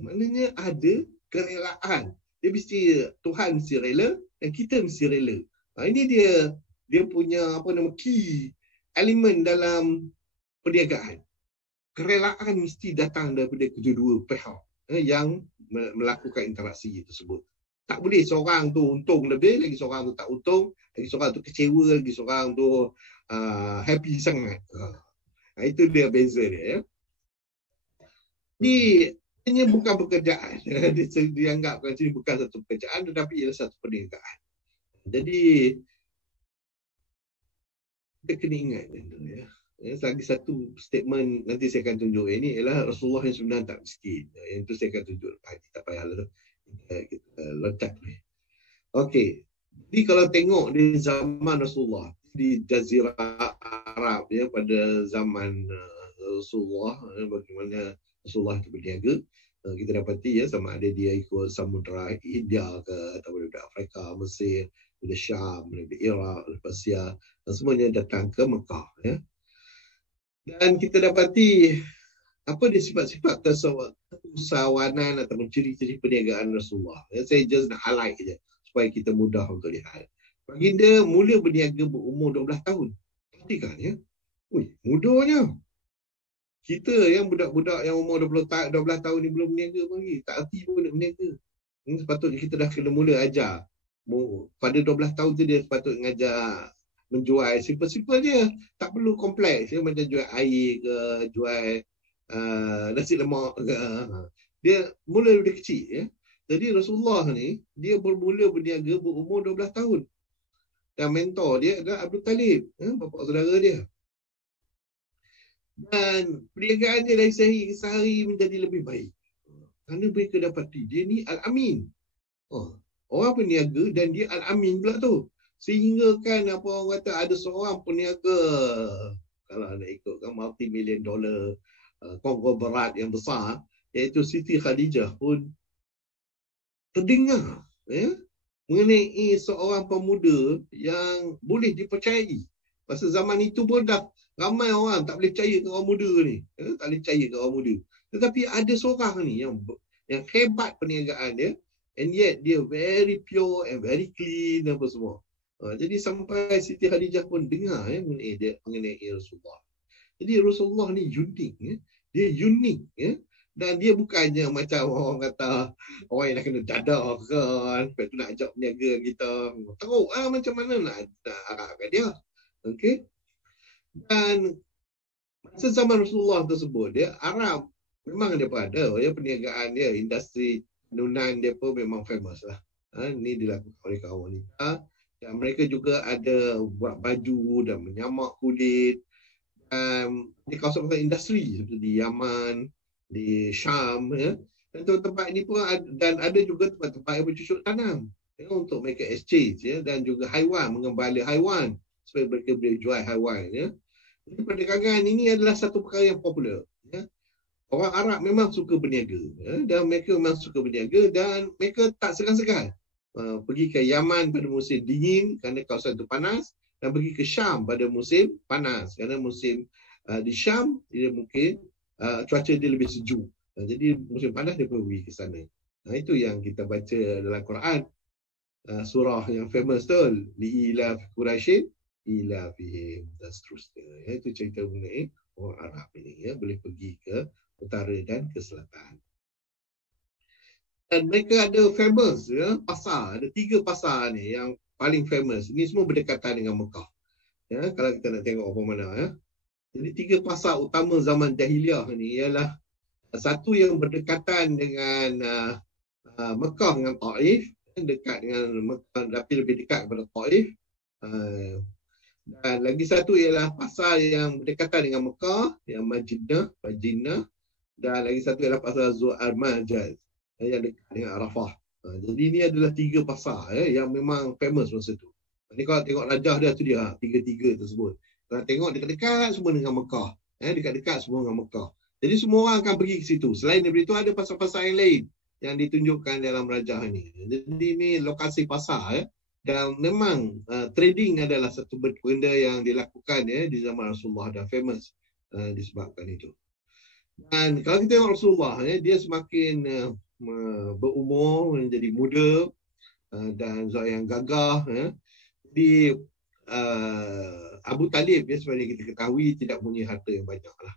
Maknanya ada kerelaan. Dia mesti, Tuhan mesti rela dan kita mesti rela. Ini dia punya key elemen dalam perniagaan. Kerelaan mesti datang daripada kedua-dua pihak yang melakukan interaksi tersebut. Tak boleh seorang tu untung lebih, lagi seorang tu tak untung, lagi seorang tu kecewa, lagi seorang tu happy sangat. Itu dia beza dia ya. Ini bukan pekerjaan. Dianggapkan ini bukan satu pekerjaan tetapi ialah satu perniagaan. Jadi kita kena ingat ya. Lagi satu statement nanti saya akan tunjuk ini ialah Rasulullah yang sebenarnya tak miskin. Yang itu saya akan tunjuk lepas ini. Tak payahlah kita loncat. Okey. Jadi kalau tengok di zaman Rasulullah di Jazirah Arab ya, pada zaman Rasulullah, bagaimana Rasulullah itu berniaga, kita dapati ya, sama ada dia ikut Samudra India ke, atau dari Afrika, Mesir, dari Syam, dari Iraq, dari Persia, dan semuanya datang ke Mekah ya. Dan kita dapati apa dia sifat-sifat keusahawanan atau ciri-ciri perniagaan Rasulullah. Ya, saya just nak highlight je supaya kita mudah untuk lihat. Baginda mula berniaga berumur 12 tahun. Perhatikan ya. Mudanya. Kita yang budak-budak yang umur 12 tahun ni belum berniaga pun lagi. Tak erti pun nak berniaga. Sepatutnya kita dah kena mula ajar. Pada 12 tahun tu dia sepatutnya ngajar menjual simple-simple je. Tak perlu kompleks. Ya. Macam jual air ke, jual nasi lemak ke. Dia mula dari kecil. Ya. Jadi Rasulullah ni, dia bermula berniaga berumur 12 tahun. Dan mentor dia adalah Abu Talib. Bapa saudara dia. Dan perniagaan dia dari sehari ke sehari menjadi lebih baik. Kerana mereka dapati dia ni Al-Amin. Orang peniaga dan dia Al-Amin pula tu. Sehingga kan apa orang kata ada seorang peniaga, kalau nak ikutkan multi-million dollar konglomerat yang besar, iaitu Siti Khadijah pun terdengar mengenai seorang pemuda yang boleh dipercayai. Masa zaman itu pun dah ramai orang tak boleh percaya ke orang muda ni. Tak boleh percaya ke orang muda. Tetapi ada seorang ni yang hebat perniagaan dia, and yet dia very pure and very clean apa semua. Jadi sampai Siti Khadijah pun dengar mengenai Rasulullah. Jadi Rasulullah ni unik. Dia unik. Dan dia bukannya macam orang kata orang yang dah kena dadah kan, lepas tu nak ajak berniaga kita. Teruk macam mana nak harapkan dia. Okey. Dan masa zaman Rasulullah tersebut, dia Arab memang dia pun ada ya, perniagaan dia, industri tenunan dia pun memang famous lah. Ini dilakukan oleh kaum wanita. Dan mereka juga ada buat baju dan menyamak kulit. Di kawasan-kawasan industri seperti di Yaman, di Syam, ya. Dan tempat-tempat ini pun ada juga tempat-tempat yang bercucuk tanam ya, untuk mereka exchange ya, dan juga haiwan, mengembala haiwan supaya mereka boleh jual haiwan ya. Jadi perdagangan ini adalah satu perkara yang popular ya. Orang Arab memang suka berniaga ya, dan mereka memang suka berniaga dan mereka tak segan-segan pergi ke Yaman pada musim dingin kerana kawasan itu panas, dan pergi ke Syam pada musim panas kerana musim di Syam dia mungkin cuaca dia lebih sejuk. Jadi musim panas dia pergi ke sana. Itu yang kita baca dalam Quran, surah yang famous tu, li'ila fi Quraisy ila fihim, dan seterusnya. Itu cerita mengenai orang Arab ini ya, boleh pergi ke utara dan ke selatan. Dan mereka ada famous ya, pasar, ada 3 pasar ni yang paling famous. Ini semua berdekatan dengan Mekah. Ya, kalau kita nak tengok apa mana ya. Jadi 3 pasar utama zaman jahiliah ni ialah satu yang berdekatan dengan Mekah dengan Taif, dekat dengan Mekah tapi lebih dekat kepada Taif. Dan lagi satu ialah pasar yang berdekatan dengan Mekah, yang Madinah, dan lagi satu ialah pasar Zu Al-Majaz yang dekat dengan Arafah. Jadi ini adalah 3 pasar yang memang famous masa tu. Ini kalau tengok rajah dia tu dia 3 tersebut. Kalau tengok dekat-dekat semua dengan Mekah. Dekat-dekat semua dengan Mekah. Jadi semua orang akan pergi ke situ. Selain daripada itu ada pasar-pasar yang lain yang ditunjukkan dalam rajah ini. Jadi ini lokasi pasar dan memang trading adalah satu benda yang dilakukan di zaman Rasulullah, dan famous disebabkan itu. Dan kalau kita tengok Rasulullah dia semakin berumur, menjadi muda dan yang gagah Jadi Abu Talib sebenarnya kita ketahui tidak punya harta yang banyak lah.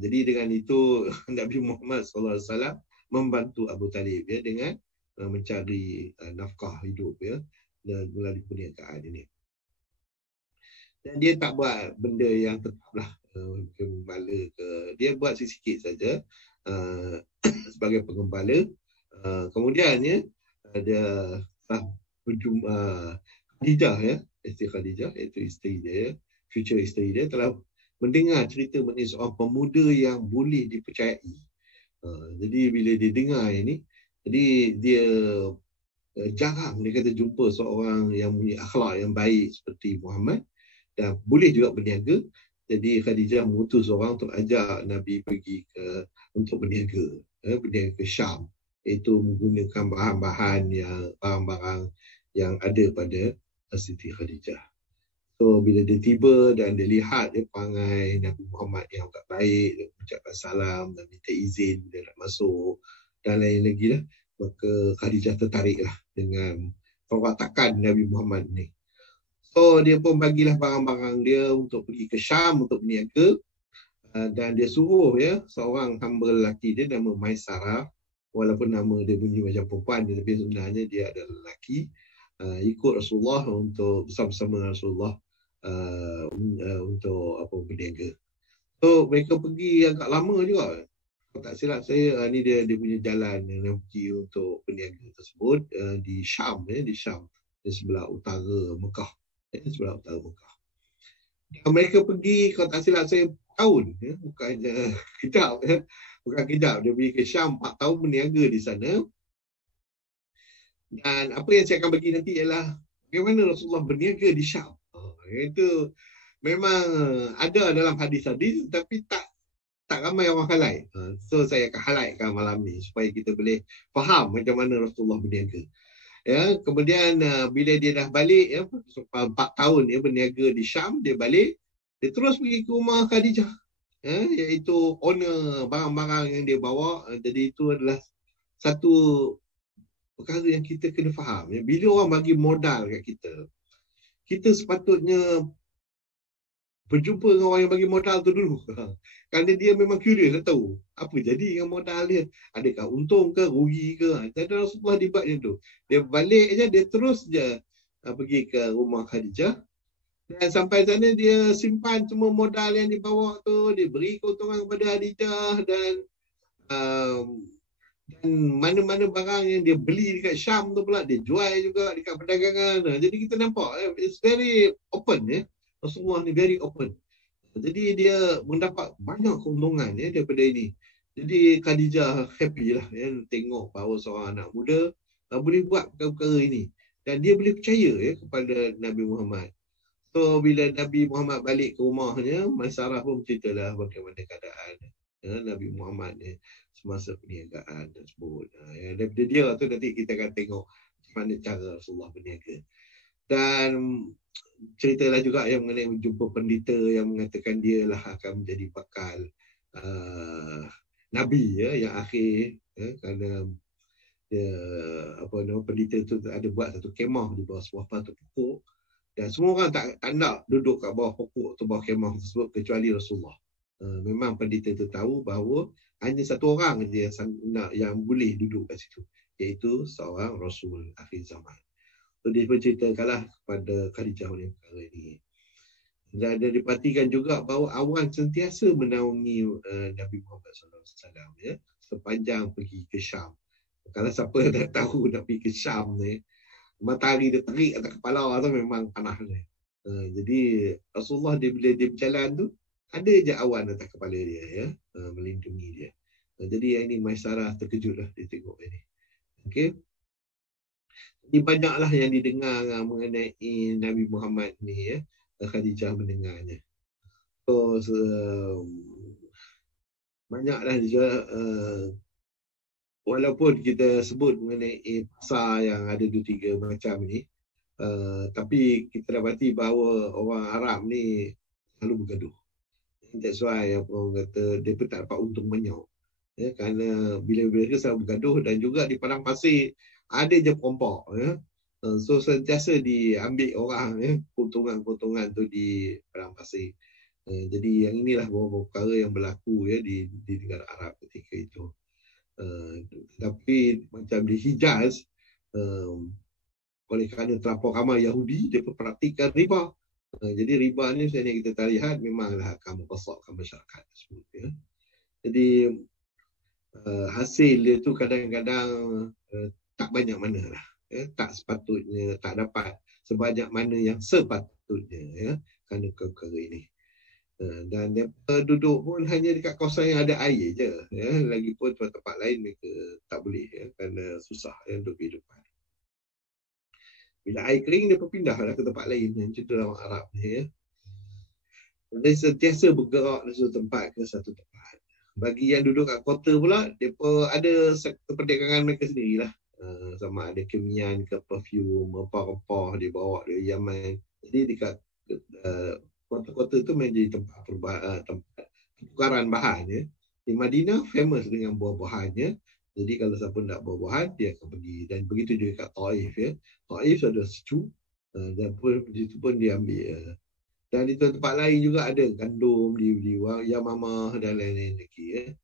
Jadi dengan itu Nabi Muhammad SAW membantu Abu Talib dengan mencari nafkah hidup dan melalui perniagaan ini. Dan dia tak buat benda yang tetap lah, gembala ke, dia buat sikit saja sebagai penggembala. Kemudian ada Khadijah isteri Khadijah, iaitu isteri dia, future isteri dia, telah mendengar cerita mengenai seorang pemuda yang boleh dipercayai. Jadi bila dia dengar ini, jadi dia jarang dia kata jumpa seorang yang punya akhlak yang baik seperti Muhammad dan boleh juga berniaga. Jadi Khadijah mengutus orang untuk ajak Nabi pergi untuk berniaga ke Syam, iaitu menggunakan bahan-bahan yang ada pada Siti Khadijah. So bila dia tiba dan dia lihat perangai Nabi Muhammad yang tak baik, dia ucapkan salam dan minta izin dia nak masuk dan lain lagi lah, maka Khadijah tertariklah dengan perwatakan Nabi Muhammad ni. So dia pun bagilah barang-barang dia untuk pergi ke Syam untuk berniaga, dan dia suruh seorang hamba lelaki dia nama Maisarah, walaupun nama dia bunyi macam perempuan tapi sebenarnya dia adalah lelaki, ikut Rasulullah untuk bersama-sama Rasulullah untuk berniaga. So mereka pergi agak lama juga. Kalau tak silap saya, ni dia punya jalan yang pergi untuk berniaga tersebut di Syam, di Syam, di sebelah utara Mekah. Sebelah utara Mekah. Dan mereka pergi, kalau tak silap saya, tahun, bukan kejap, bukan kejap. Dia pergi ke Syam 4 tahun berniaga di sana. Dan apa yang saya akan bagi nanti ialah bagaimana Rasulullah berniaga di Syam. Itu memang ada dalam hadis-hadis tapi tak ramai orang highlight. So saya akan highlightkan malam ni supaya kita boleh faham macam mana Rasulullah berniaga. Kemudian bila dia dah balik 4 tahun dia berniaga di Syam, dia balik, dia terus pergi ke rumah Khadijah, iaitu owner barang-barang yang dia bawa. Jadi itu adalah satu perkara yang kita kena faham. Bila orang bagi modal kat kita, kita sepatutnya berjumpa dengan orang yang bagi modal tu dulu. Kerana dia memang curious nak tahu apa jadi dengan modal dia. Adakah untung ke, rugi ke. Dan Rasulullah dibuat macam tu. Dia balik je, dia terus je pergi ke rumah Khadijah. Dan sampai sana dia simpan semua modal yang dibawa tu. Dia beri keuntungan kepada Khadijah dan mana-mana barang yang dia beli dekat Syam tu pula dia jual juga dekat perdagangan. Jadi kita nampak it's very open Rasulullah ni very open. Jadi dia mendapat banyak keuntungan daripada ini. Jadi Khadijah happy lah tengok bahawa seorang anak muda boleh buat perkara-perkara ini. Dan dia boleh percaya kepada Nabi Muhammad. So bila Nabi Muhammad balik ke rumahnya, Maisarah pun ceritalah bagaimana keadaan Nabi Muhammad ni semasa perniagaan tersebut. Daripada dia tu nanti kita akan tengok mana cara Rasulullah berniaga. Dan ceritalah juga yang mengenai jumpa pendeta yang mengatakan dia lah akan menjadi bakal Nabi yang akhir kerana pendeta tu ada buat satu kemah di bawah sebuah batu pokok dan semua orang tak nak duduk kat bawah pokok atau bawah kemah tersebut kecuali Rasulullah. Memang pendeta tu tahu bahawa hanya satu orang je yang boleh duduk kat situ, iaitu seorang Rasul akhir zaman. So dia berceritakanlah kepada Khadijah oleh perkara ini. Dan dia diperhatikan juga bahawa awan sentiasa menaungi Nabi Muhammad SAW sepanjang pergi ke Syam. Kalau siapa dah tahu nak pergi ke Syam ni, matahari dia terik atas kepala tu memang panas ni. Jadi Rasulullah bila dia berjalan tu ada je awan atas kepala dia melindungi dia. Jadi yang ini Maisarah terkejutlah dia tengok ini. Okey. Jadi banyaklah yang didengar mengenai Nabi Muhammad ni Khadijah mendengarnya. So banyaklah juga walaupun kita sebut mengenai pasar yang ada 2-3 macam ni, tapi kita dapati bahawa orang Arab ni selalu bergaduh. That's why orang kata dia pun tak dapat untung banyak. Kerana bila mereka selalu bergaduh dan juga di padang pasir ada je perompak. So sentiasa diambil orang keuntungan-keuntungan tu di padang pasir. Jadi yang inilah beberapa perkara yang berlaku di negara Arab ketika itu. Tapi macam di Hijaz, oleh kerana terlampau ramai Yahudi, dia praktikkan riba. Jadi riba ni sebenarnya kita tak lihat memanglah akan merosakkan masyarakat tersebut. Jadi hasil dia tu kadang-kadang tak banyak mana lah. Tak sepatutnya, tak dapat sebanyak mana yang sepatutnya kerana perkara ini. Dan mereka duduk pun hanya dekat kawasan yang ada air je. Lagipun tempat lain mereka tak boleh kerana susah untuk kehidupan. Bila air kering, dia berpindahlah ke tempat lain. Macam tu orang Arab ni. Dia sentiasa bergerak dari satu tempat ke satu tempat. Bagi yang duduk kat kota pula, mereka ada sektor perdagangan mereka sendirilah. Sama ada kemian ke perfume, rempah-rempah dia bawa dari Yaman. Jadi dekat kota-kota tu menjadi tempat pertukaran bahan. Di Madinah famous dengan buah-buahannya. Jadi kalau siapa nak buah-buahan, dia akan pergi. Dan begitu juga kat Taif. Taif ada secu. Dan pun itu pun dia ambil. Dan di tempat lain juga ada gandum di Yamamah dan lain-lain lagi.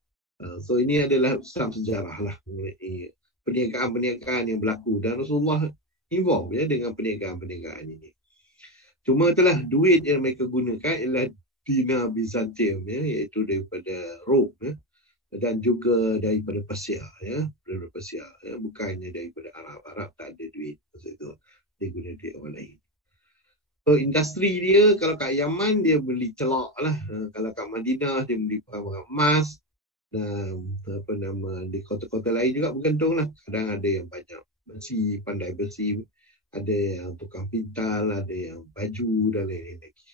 So ini adalah sejarah lah mengenai perniagaan-perniagaan yang berlaku. Dan Rasulullah involve dengan perniagaan-perniagaan ini. Cuma itulah duit yang mereka gunakan ialah dinar Bizantium, iaitu daripada Rom. Dan juga daripada Persia, daripada Persia, bukannya daripada Arab. Arab tak ada duit masa itu, dia guna duit orang lain. So industri dia kalau kat Yaman dia beli celak lah, kalau kat Madinah dia beli barang emas, dan di kota-kota lain juga bergantung lah. Kadang ada yang banyak besi, pandai besi, ada yang tukang pintal, ada yang baju dan lain-lain lagi.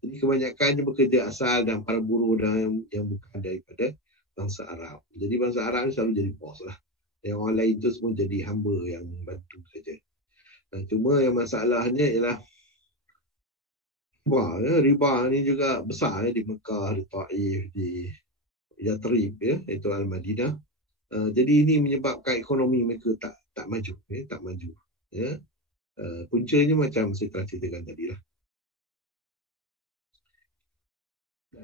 Jadi kebanyakannya bekerja asal dan para buruh dan yang bukan daripada bangsa Arab. Jadi bangsa Arab ni selalu jadi bos lah. Yang orang lain tu semua jadi hamba yang membantu saja. Cuma yang masalahnya ialah riba ni juga besar di Mekah, di Taif, di Yathrib, iaitu Al-Madinah. Jadi ini menyebabkan ekonomi mereka tak maju, tak maju. Puncanya macam saya telah ceritakan tadi lah.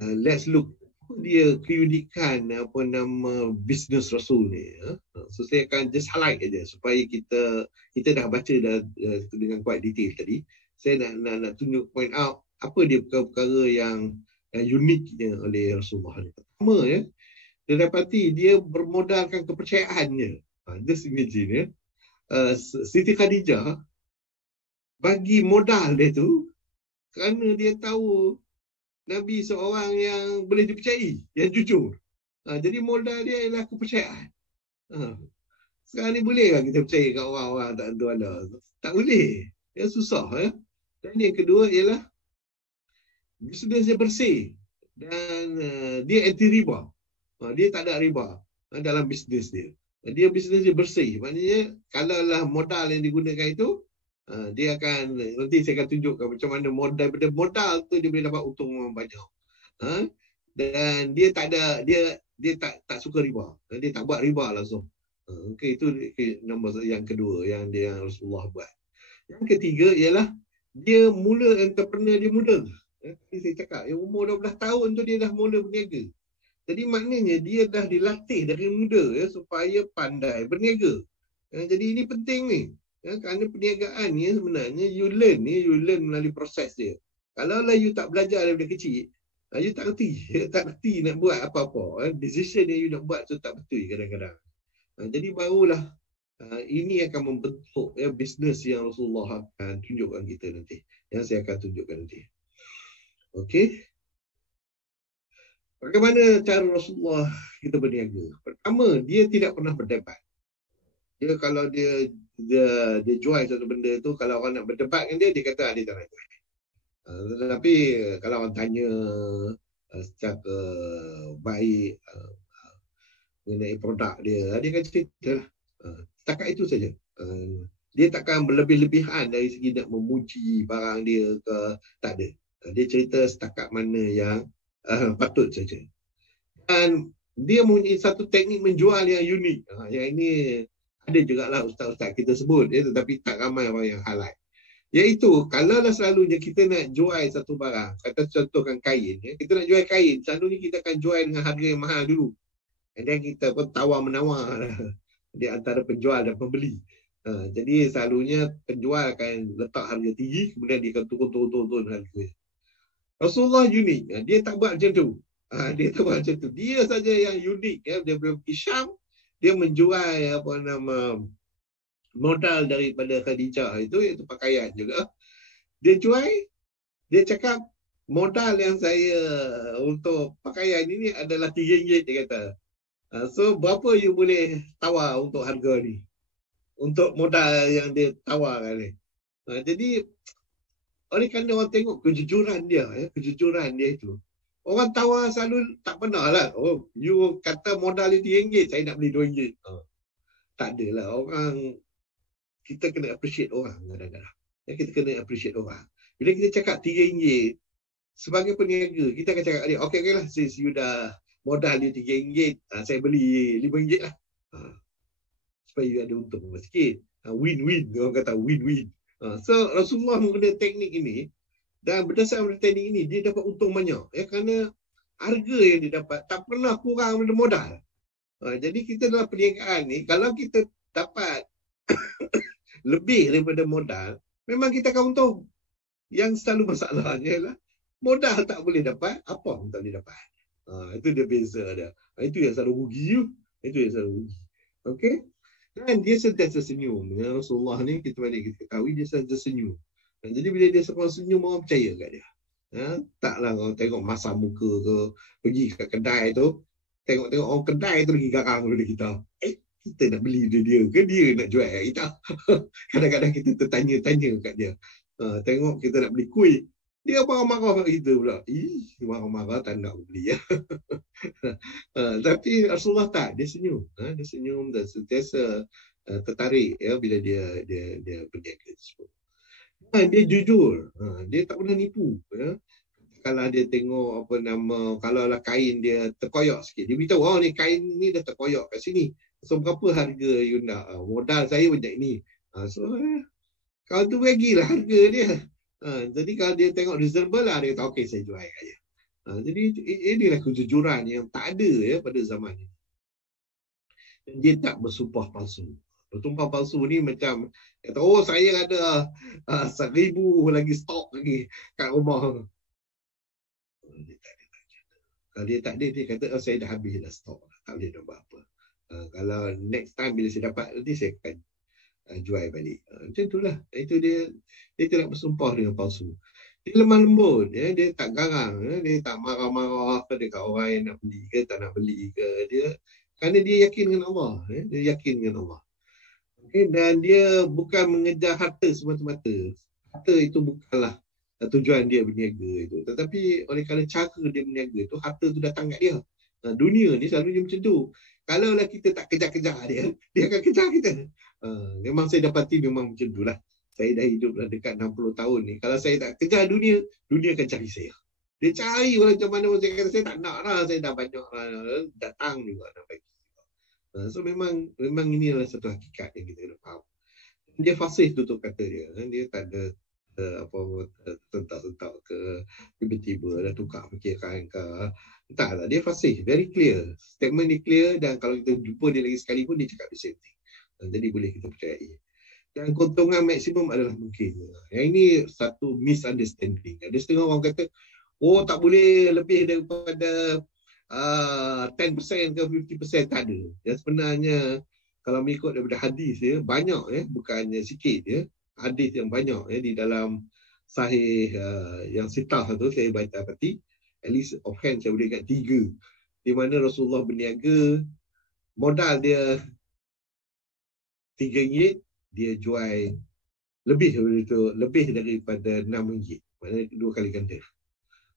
Let's look apa dia keunikan apa nama bisnes Rasul ni. So saya akan just highlight aja supaya kita dah baca dah dengan quite detail tadi. Saya nak tunjuk point out apa dia perkara-perkara yang uniknya oleh Rasulullah ni. Pertama ya, dia dapati dia bermodalkan kepercayaannya. Just imagine ya. Siti Khadijah bagi modal dia tu kerana dia tahu Nabi seorang yang boleh dipercayai, yang jujur. Jadi modal dia ialah kepercayaan. Sekarang ni boleh kan kita percaya kat orang-orang tak tentu ada? Tak boleh. Ya susah ya. Dan yang kedua ialah bisnes dia bersih dan dia anti riba. Dia tak ada riba dalam bisnes dia. Dia bisnes dia bersih. Maknanya kalaulah modal yang digunakan itu dia akan, nanti saya akan tunjukkan macam mana daripada modal tu dia boleh dapat untung banyak. Dan dia tak ada, dia tak suka riba. Dia tak buat riba langsung. Okey, itu nombor yang kedua yang Rasulullah buat. Yang ketiga ialah dia mula entrepreneur dia muda. Tadi saya cakap yang umur 12 tahun tu dia dah mula berniaga. Jadi maknanya dia dah dilatih dari muda ya supaya pandai berniaga. Jadi ini penting ni. Kerana perniagaan ni sebenarnya you learn melalui proses dia. Kalaulah you tak belajar daripada kecil, you tak reti nak buat apa-apa. Decision yang you nak buat tu tak betul kadang-kadang. Jadi barulah ini akan membentuk bisnes yang Rasulullah akan tunjukkan kita nanti. Yang saya akan tunjukkan nanti. Okey. Bagaimana cara Rasulullah kita berniaga? Pertama, dia tidak pernah berdebat. Dia kalau dia jual satu benda tu, kalau orang nak berdebat dengan dia kata dia tak nak jual. Tetapi kalau orang tanya secara baik mengenai produk dia akan cerita lah. Setakat itu saja. Dia takkan berlebih-lebihan dari segi nak memuji barang dia ke, tak ada. Dia cerita setakat mana yang patut saja. Dan dia mempunyai satu teknik menjual yang unik. Yang ini ada juga lah ustaz-ustaz kita sebut tetapi tak ramai orang yang highlight. Iaitu kalau selalunya kita nak jual satu barang, kata contohkan kain, kita nak jual kain, selalunya kita akan jual dengan harga yang mahal dulu. Dan kita pun tawar-menawar di antara penjual dan pembeli. Jadi selalunya penjual akan letak harga tinggi, kemudian dia akan turun harga. Rasulullah unik, dia tak buat macam tu. Dia tak buat macam tu. Dia saja yang unik. Dia pergi Syam, dia menjual modal daripada Khadijah itu, iaitu pakaian juga. Dia jual, dia cakap modal yang saya untuk pakaian ini adalah RM3, dia kata. So berapa you boleh tawar untuk harga ni? Untuk modal yang dia tawarkan ni. Jadi oleh kerana orang tengok kejujuran dia itu. Orang tawar selalu tak pernah lah. Oh, you kata modal itu RM1, saya nak beli RM2. Tak adalah. Orang, kita kena appreciate orang kadang-kadang. Kita kena appreciate orang. Bila kita cakap RM3, sebagai peniaga, kita akan cakap dia, okey lah, since you dah modal dia RM3, saya beli RM5 lah. Supaya you ada untung sikit. Win-win. Orang kata win-win. So Rasulullah menggunakan teknik ini. Dan berdasarkan teknik ini, dia dapat untung banyak. Kerana harga yang dia dapat tak pernah kurang daripada modal. Jadi kita dalam perniagaan ni, kalau kita dapat lebih daripada modal, memang kita akan untung. Yang selalu masalahnya ialah modal tak boleh dapat, apa pun tak boleh dapat. Itu dia beza dia. Itu yang selalu rugi. Okey? Dan dia sentiasa senyum. Rasulullah ni kita ketahui dia sentiasa senyum. Jadi bila dia senyum, orang percaya kat dia. Taklah orang tengok masam muka ke, pergi kat kedai tu, tengok orang kedai tu lagi garang daripada kita. Kita nak beli dia ke dia nak jual kita? Kadang-kadang kita tertanya-tanya kat dia. Tengok kita nak beli kuih, dia marah-marah kat kita pula. Marah-marah tak nak beli. Tapi Rasulullah tak, dia senyum. Dia senyum dan sentiasa tertarik bila dia berniaga tersebut. Dia jujur, dia tak pernah nipu. Kalau dia tengok kalau lah kain dia terkoyak sikit, dia beritahu, ni kain ni dah terkoyak kat sini. So berapa harga you nak? Modal saya banyak ni. So kalau tu bagilah harga dia. Jadi kalau dia tengok reasonable lah, dia kata okey saya jual kat dia. Jadi inilah kejujuran yang tak ada ya pada zaman ini. Dia tak bersumpah palsu. Bersumpah palsu ni macam kata, oh saya ada 1,000 lagi stok lagi kat rumah. Dia tak ada. Kalau dia tak ada, dia kata, oh saya dah habis dah stok. Tak boleh nak buat apa. Kalau next time bila saya dapat, nanti saya akan jual balik. Macam itulah. Itu dia tidak bersumpah dengan palsu. Dia lemah lembut, ya. Dia tak garang, ya. Dia tak marah-marah dekat orang yang nak beli ke, tak nak beli ke. Kerana dia yakin dengan Allah. Ya. Dia yakin dengan Allah. Okay. Dan dia bukan mengejar harta semata-mata. Harta itu bukanlah tujuan dia berniaga itu. Tetapi oleh kerana cara dia berniaga itu, harta itu datang kat dia. Dunia ni selalu dia macam tu. Kalaulah kita tak kejar-kejar dia akan kejar kita. Memang saya dapati memang macam tu lah. Saya dah hidup dah dekat 60 tahun ni. Kalau saya tak kejar dunia akan cari saya. Dia cari macam mana pun saya kata, saya tak nak lah. Saya dah banyak lah. Datang juga nak bagi. So memang inilah satu hakikat yang kita kena faham. Dia fasih tutup kata dia. Dia tak ada tentak-tentak ke tiba-tiba dah tukar fikiran ke. Taklah, dia fasih, very clear. Statement dia clear dan kalau kita jumpa dia lagi sekali pun dia cakap the same thing. Jadi boleh kita percayai. Dan keuntungan maksimum adalah mungkin. Yang ini satu misunderstanding. Ada setengah orang kata, oh tak boleh lebih daripada 10% ke 50%, tak ada. Dan sebenarnya kalau mengikut daripada hadis ya, banyak ya, bukannya sikit ya. Hadis yang banyak ya di dalam sahih yang sitah tu saya baca pati, at least offhand saya boleh ingat 3 di mana Rasulullah berniaga, modal dia RM3, dia jual lebih daripada RM6, maknanya 2 kali ganda.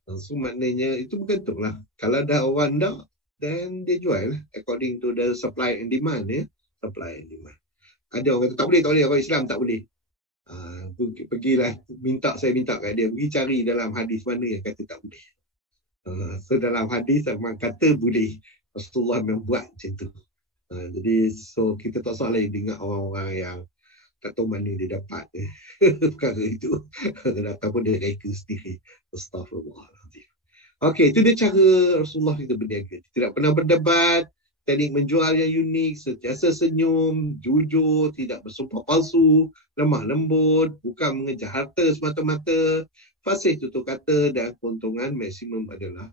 So maknanya itu bergantung lah. Kalau dah orang dah, then dia jual according to the supply and demand ya. Supply and demand. Ada orang kata tak boleh, orang Islam tak boleh. Pergilah saya minta kat dia, pergi cari dalam hadis mana yang kata tak boleh. So dalam hadis memang kata boleh. Rasulullah memang buat macam tu. Jadi so kita tak salah dengar orang-orang yang tak tahu mana dia dapat perkara itu. Ataupun dia reka sendiri. Astaghfirullahaladzim. Okey, itu dia cara Rasulullah kita berniaga. Tidak pernah berdebat, teknik menjual yang unik, sentiasa senyum, jujur, tidak bersumpah palsu, lemah lembut, bukan mengejar harta semata-mata, fasih tutur kata dan keuntungan maksimum adalah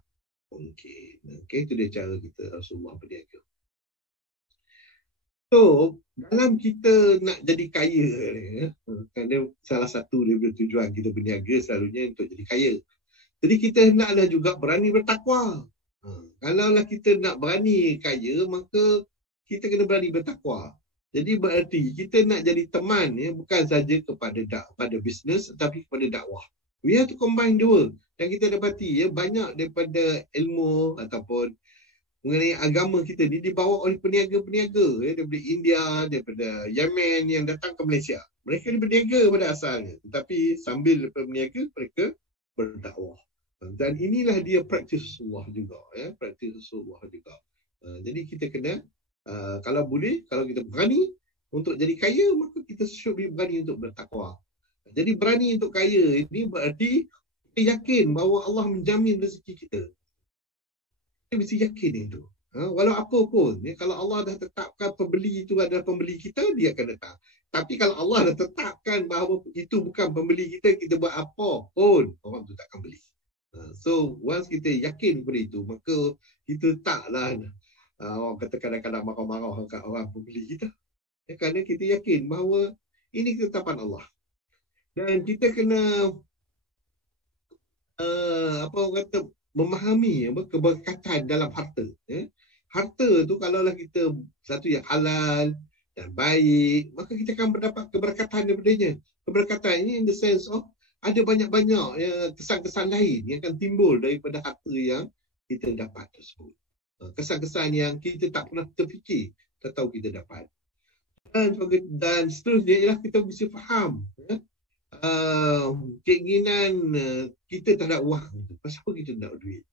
mungkin. Okey, itu dia cara kita Rasulullah berniaga. So, dalam kita nak jadi kaya, kerana salah satu daripada tujuan kita berniaga selalunya untuk jadi kaya. Jadi kita hendaklah juga berani bertakwa. Kalaulah kita nak berani kaya, maka kita kena berani bertakwa. Jadi berarti kita nak jadi teman ya, bukan saja kepada bisnes tetapi kepada dakwah. We have to combine dua. Dan kita dapati ya, banyak daripada ilmu ataupun mengenai agama kita ni dibawa oleh peniaga-peniaga ya, daripada India, daripada Yemen yang datang ke Malaysia. Mereka ni berniaga pada asalnya, tetapi sambil berniaga mereka berdakwah. Dan inilah dia praktis Rasulullah juga ya, praktis Rasulullah juga. Jadi kita kena kalau boleh, kalau kita berani untuk jadi kaya, maka kita should be berani untuk bertakwa. Jadi berani untuk kaya ini berarti kita yakin bahawa Allah menjamin rezeki kita. Kita mesti yakin itu. Walau apa pun, ya, kalau Allah dah tetapkan pembeli itu adalah pembeli kita, dia akan datang. Tapi kalau Allah dah tetapkan bahawa itu bukan pembeli kita, kita buat apa pun, orang tu takkan beli. So, once kita yakin kepada itu, maka kita taklah orang kata kadang-kadang marah-marah kat orang pembeli kita. Ya, kerana kita yakin bahawa ini ketetapan Allah. Dan kita kena apa orang kata memahami keberkatan dalam harta. Ya. Harta tu kalaulah kita satu yang halal dan baik, maka kita akan mendapat keberkatan daripadanya. Keberkatan ini in the sense of ada banyak-banyak kesan-kesan lain yang akan timbul daripada harta yang kita dapat tersebut. Kesan-kesan yang kita tak pernah terfikir, tak tahu kita dapat. Dan seterusnya ialah kita mesti faham ya, keinginan kita tak ada wang. Kenapa kita nak duit?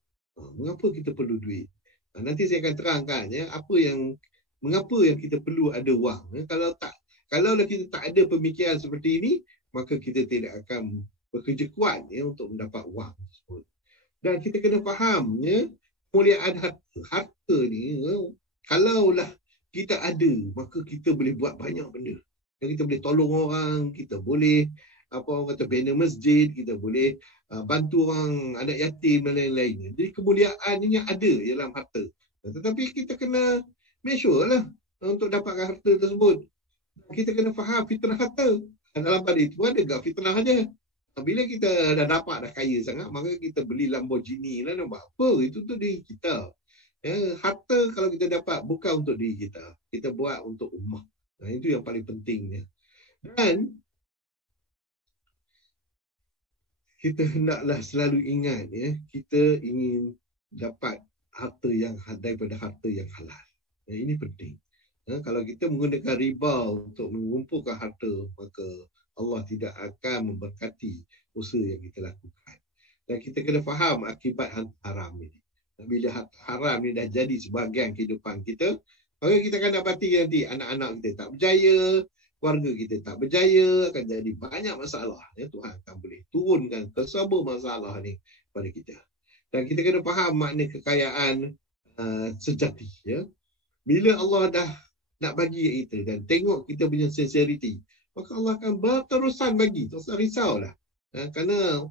Mengapa kita perlu duit? Nanti saya akan terangkan ya, mengapa yang kita perlu ada wang. Kalaulah kita tak ada pemikiran seperti ini, maka kita tidak akan bekerja kuat ya, untuk mendapat wang tersebut. Dan kita kena faham ya, kemuliaan harta ni kalaulah kita ada, maka kita boleh buat banyak benda. Kita boleh tolong orang, kita boleh orang kata bina masjid, kita boleh bantu orang anak yatim dan lain-lain. Jadi kemuliaan ini ada dalam harta. Tetapi kita kena make sure lah untuk dapatkan harta tersebut. Kita kena faham fitrah harta. Dalam pada itu ada tak fitnah aja. Bila kita dah dapat dah kaya sangat, maka kita beli Lamborghini lah, nak buat apa? Itu tu diri kita. Ya, harta kalau kita dapat bukan untuk diri kita. Kita buat untuk ummah. Itu yang paling pentingnya. Dan kita hendaklah selalu ingat ya, kita ingin dapat harta yang daripada harta yang halal. Ini penting. Kalau kita menggunakan riba untuk mengumpulkan harta, maka Allah tidak akan memberkati usaha yang kita lakukan. Dan kita kena faham akibat haram ini. Bila haram ini dah jadi sebahagian kehidupan kita, maka kita akan dapati nanti anak-anak kita tak berjaya, keluarga kita tak berjaya, akan jadi banyak masalah. Ya, Tuhan akan boleh turunkan kesemua masalah ni pada kita. Dan kita kena faham makna kekayaan sejati. Ya. Bila Allah dah nak bagi kita dan tengok kita punya sincerity, maka Allah akan berterusan bagi. Tak usah risaulah. Kerana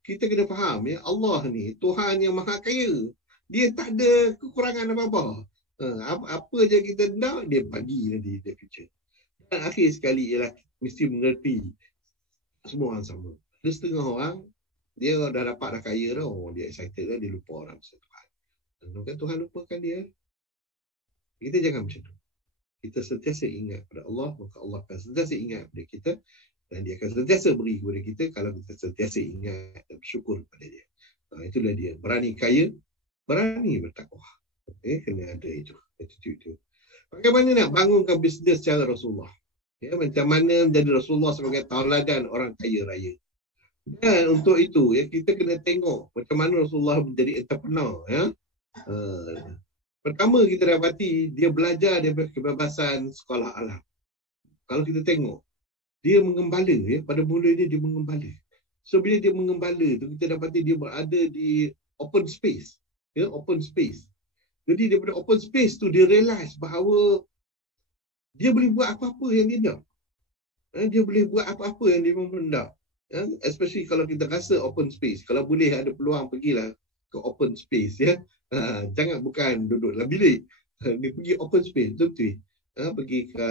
kita kena faham ya, Allah ni Tuhan yang maha kaya. Dia tak ada kekurangan apa-apa. Apa je kita nak, dia bagi nanti di future. Dan akhir sekali ialah mesti mengerti semua orang sama. Ada setengah orang, dia dah dapat dah kaya dah, dia excited dah, dia lupa orang Tuhan. Dan Tuhan lupakan dia. Kita jangan macam tu. Kita sentiasa ingat pada Allah, maka Allah akan sentiasa ingat pada kita. Dan dia akan sentiasa beri kepada kita kalau kita sentiasa ingat dan bersyukur kepada dia. Itulah dia. Berani kaya, berani bertakwa. Kena ada itu. Attitude itu. Bagaimana nak bangunkan bisnes secara Rasulullah? Ya, macam mana menjadi Rasulullah sebagai tauladan orang kaya raya. Dan untuk itu, ya, kita kena tengok macam mana Rasulullah menjadi entrepreneur. Ya. Pertama kita dapati, dia belajar daripada kebebasan sekolah alam. Kalau kita tengok, dia mengembala, ya, pada mula dia mengembala. So bila dia mengembala tu, kita dapati dia berada di open space. Ya, open space. Jadi daripada open space tu, dia realise bahawa dia boleh buat apa-apa yang dia nak. Dia boleh buat apa-apa yang dia nak. Especially kalau kita rasa open space. Kalau boleh ada peluang, pergilah ke open space. Ya. Jangan bukan duduk dalam bilik. Dia pergi open space. Betul-betul. Pergi ke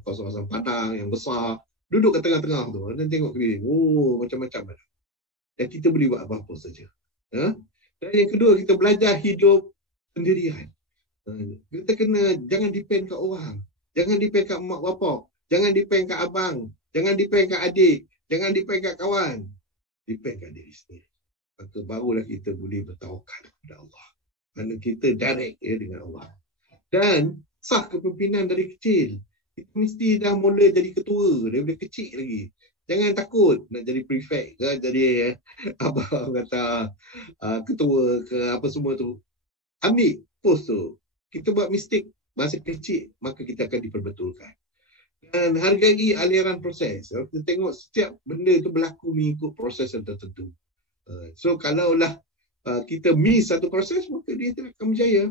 kawasan padang yang besar. Duduk ke tengah-tengah tu. Dan tengok keliling. Oh, macam-macam. Dan kita boleh buat apa-apa saja. Dan yang kedua, kita belajar hidup sendirian. Kita kena, jangan depend kat orang. Jangan depend kat mak bapak. Jangan depend kat abang. Jangan depend kat adik. Jangan depend kat kawan. Depend kat diri sendiri. Maka barulah kita boleh bertawakal kepada Allah. Kerana kita direct dengan Allah. Dan sah kepimpinan dari kecil. Kita mesti dah mula jadi ketua daripada kecil lagi. Jangan takut nak jadi prefect ke, jadi apa kata ketua ke apa semua tu. Ambil post tu. Kita buat mistake masa kecil, maka kita akan diperbetulkan. Dan hargai aliran proses. Kita tengok setiap benda tu berlaku mengikut proses yang tertentu. So kalaulah kita miss satu proses, maka dia tidak akan berjaya.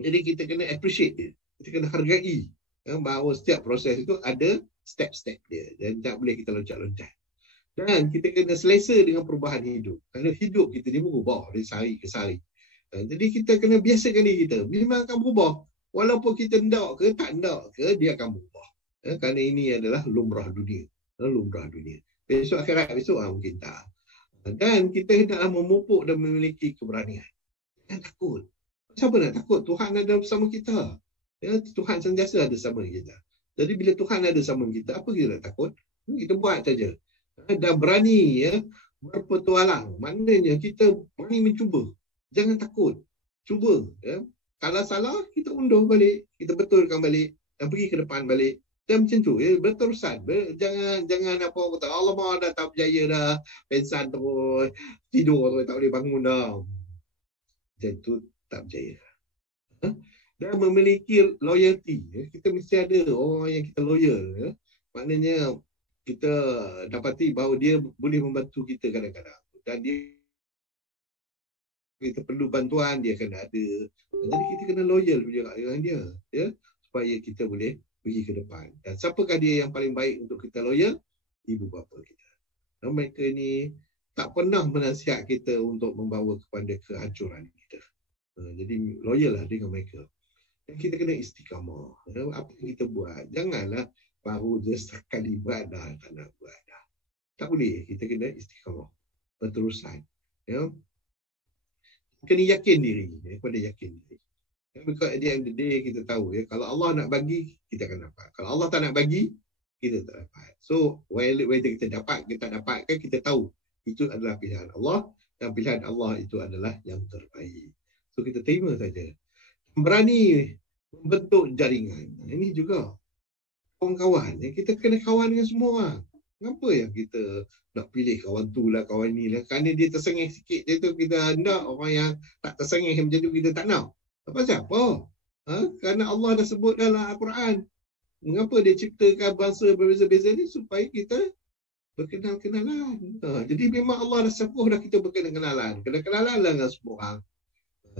Jadi kita kena appreciate dia. Kita kena hargai bahawa setiap proses itu ada step-step dia. Dan tak boleh kita loncat-loncat. Dan kita kena selesa dengan perubahan hidup. Kerana hidup kita dia berubah dari sehari ke sehari. Jadi kita kena biasakan diri kita. Memang akan berubah. Walaupun kita hendak ke tak hendak ke, dia akan berubah. Kerana ini adalah lumrah dunia. Lumrah dunia. Besok akhirat, besok mungkin tak. Dan kita hendaklah memupuk dan memiliki keberanian. Jangan takut. Siapa nak takut? Tuhan ada bersama kita. Ya, Tuhan sentiasa ada bersama kita. Jadi bila Tuhan ada bersama kita, apa kita nak takut? Kita buat saja. Dan berani ya, berpetualang. Maknanya kita berani mencuba. Jangan takut. Cuba. Ya. Kalau salah, kita undur balik. Kita betulkan balik. Dan pergi ke depan balik. Dan macam tu. Ya. Berterusan. Jangan apa kata, Allah dah tak berjaya dah. Pensan terus. Tidur terus. Tak boleh bangun dah. Macam tu tak berjaya. Dan memiliki loyalty. Ya. Kita mesti ada orang yang kita loyal. Ya. Maknanya kita dapati bahawa dia boleh membantu kita kadang-kadang. Dan dia kita perlu bantuan, dia akan ada. Jadi kita kena loyal juga dengan dia, ya, supaya kita boleh pergi ke depan. Dan siapakah dia yang paling baik untuk kita loyal? Ibu bapa kita. Dan mereka ni tak pernah menasihat kita untuk membawa kepada kehancuran kita. Jadi loyal lah dengan mereka. Dan kita kena istiqamah. Apa yang kita buat, janganlah baru je sekali buat dah tak nak buat dah. Tak boleh, kita kena istiqamah, berterusan. Ya. Kena yakin diri, kepada yakin diri. Because at the end of the day, kita tahu, ya, kalau Allah nak bagi, kita akan dapat. Kalau Allah tak nak bagi, kita tak dapat. So, whether kita dapat, kita tak dapat, kan kita tahu itu adalah pilihan Allah, dan pilihan Allah itu adalah yang terbaik. So, kita terima saja. Berani membentuk jaringan. Ini juga kawan-kawan. Kita kena kawan dengan semua orang. Kenapa yang kita nak pilih kawan tu lah, kawan ni lah? Kerana dia tersengih sikit dia tu, kita hendak. Orang yang tak tersengih macam tu, kita tak nak. Apa siapa? Kerana Allah dah sebut dalam Al-Quran. Mengapa dia ciptakan bangsa berbeza-beza ni? Supaya kita berkenal-kenalan. Jadi memang Allah dah sepuh dah kita berkenal-kenalan. Kenal-kenalan lah dengan semua orang.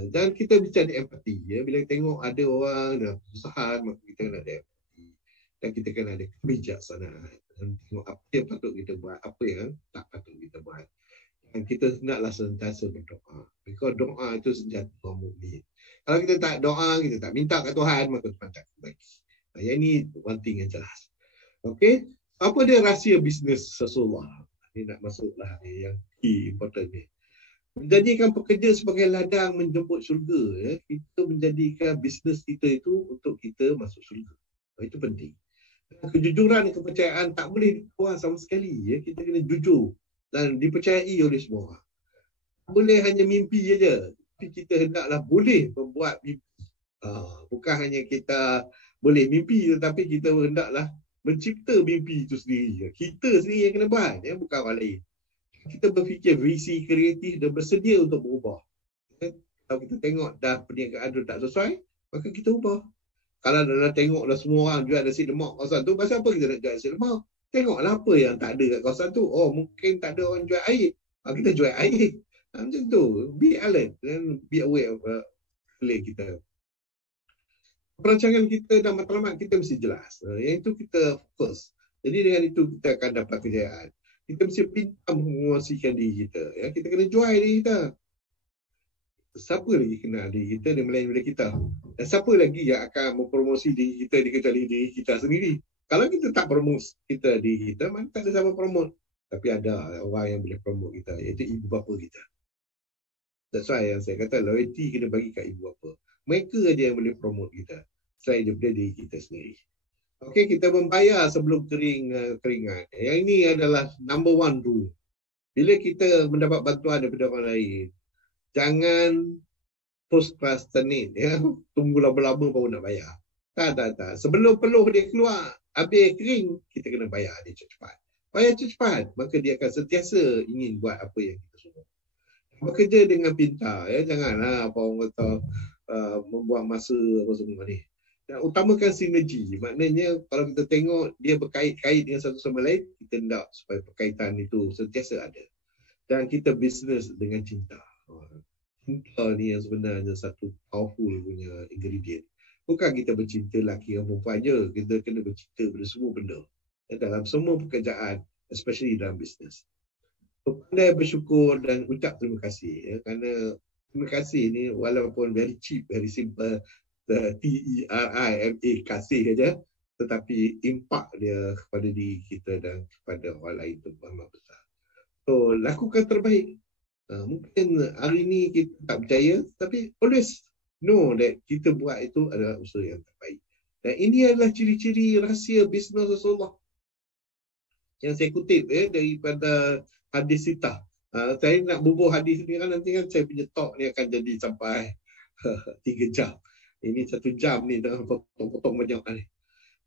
Dan kita bicara empati. Ya. Bila tengok ada orang dah kesusahan, maka kita kena ada empati. Dan kita kena ada kebijaksanaan. Dan tengok apa yang patut kita buat, apa yang tak patut kita buat. Dan kita hendaklah sentiasa berdoa. Because doa itu senjata orang mukmin. Kalau kita tak doa, kita tak minta ke Tuhan, maka Tuhan tak bagi. Yang ini one thing yang jelas. Okey, apa dia rahsia bisnes Rasulullah? Ini nak masuklah yang key important ni. Menjadikan pekerja sebagai ladang menjemput syurga. Ya. Kita menjadikan bisnes kita itu untuk kita masuk syurga. Itu penting. Kejujuran dan kepercayaan tak boleh dikuah sama sekali. Ya. Kita kena jujur dan dipercayai oleh semua orang. Tak boleh hanya mimpi saja. Tapi kita hendaklah boleh membuat mimpi. Bukan hanya kita boleh mimpi, tetapi kita hendaklah mencipta mimpi itu sendiri. Kita sendiri yang kena buat, ya, bukan orang lain. Kita berfikir visi kreatif dan bersedia untuk berubah. Kalau kita tengok dah perniagaan itu tak sesuai, maka kita ubah. Kalau dah tengok dah semua orang jual nasi lemak kawasan tu, pasal apa kita nak jual nasi lemak? Tengoklah apa yang tak ada kat kawasan tu. Oh, mungkin tak ada orang jual air. Kita jual air. Macam tu. Be alert dan be aware of kita. Perancangan kita dan matlamat kita mesti jelas. Yang itu kita fokus. Jadi dengan itu kita akan dapat kejayaan. Kita mesti pintar menguasaikan diri kita. Ya, kita kena jual diri kita. Siapa lagi kenal diri kita dan melain daripada kita? Dan siapa lagi yang akan mempromosi diri kita kecuali diri kita sendiri? Kalau kita tak promote kita diri kita, mana tak ada siapa promote. Tapi ada orang yang boleh promote kita, iaitu ibu bapa kita. That's why yang saya kata loyalty kena bagi kat ibu bapa. Mereka aja yang boleh promote kita selain daripada diri kita sendiri. Okey, kita membayar sebelum keringat. Yang ini adalah number one rule. Bila kita mendapat bantuan daripada orang lain, jangan procrastinate, ya. Tunggu lama-lama baru nak bayar. Tak. Sebelum peluh dia keluar, habis kering, kita kena bayar dia cepat. Bayar cepat, maka dia akan sentiasa ingin buat apa yang kita suruh. Bekerja dengan pintar, ya. Janganlah apa orang kata membuang masa apa semua ni. Dan utamakan sinergi. Maknanya kalau kita tengok dia berkait-kait dengan satu sama lain, kita hendak supaya berkaitan itu sentiasa ada. Dan kita bisnes dengan cinta. Cinta ni yang sebenarnya satu powerful punya ingredient. Bukan kita bercinta lelaki dan perempuan je. Kita kena bercinta pada semua benda. Dan dalam semua pekerjaan, especially dalam bisnes. Pandai bersyukur dan ucap terima kasih. Ya, kerana terima kasih ni walaupun very cheap, very simple, TERIMA, kasih saja, tetapi impak dia kepada diri kita dan kepada orang lain itu amat besar. So, lakukan terbaik. Mungkin hari ini kita tak percaya, tapi always know that kita buat itu adalah usaha yang terbaik. Dan ini adalah ciri-ciri rahsia bisnes Rasulullah. Yang saya kutip daripada hadis Sitah. Saya nak bubuh hadis ni kan, nanti kan saya punya talk ni akan jadi sampai 3 jam. Ini 1 jam ni dengan potong-potong banyak ni.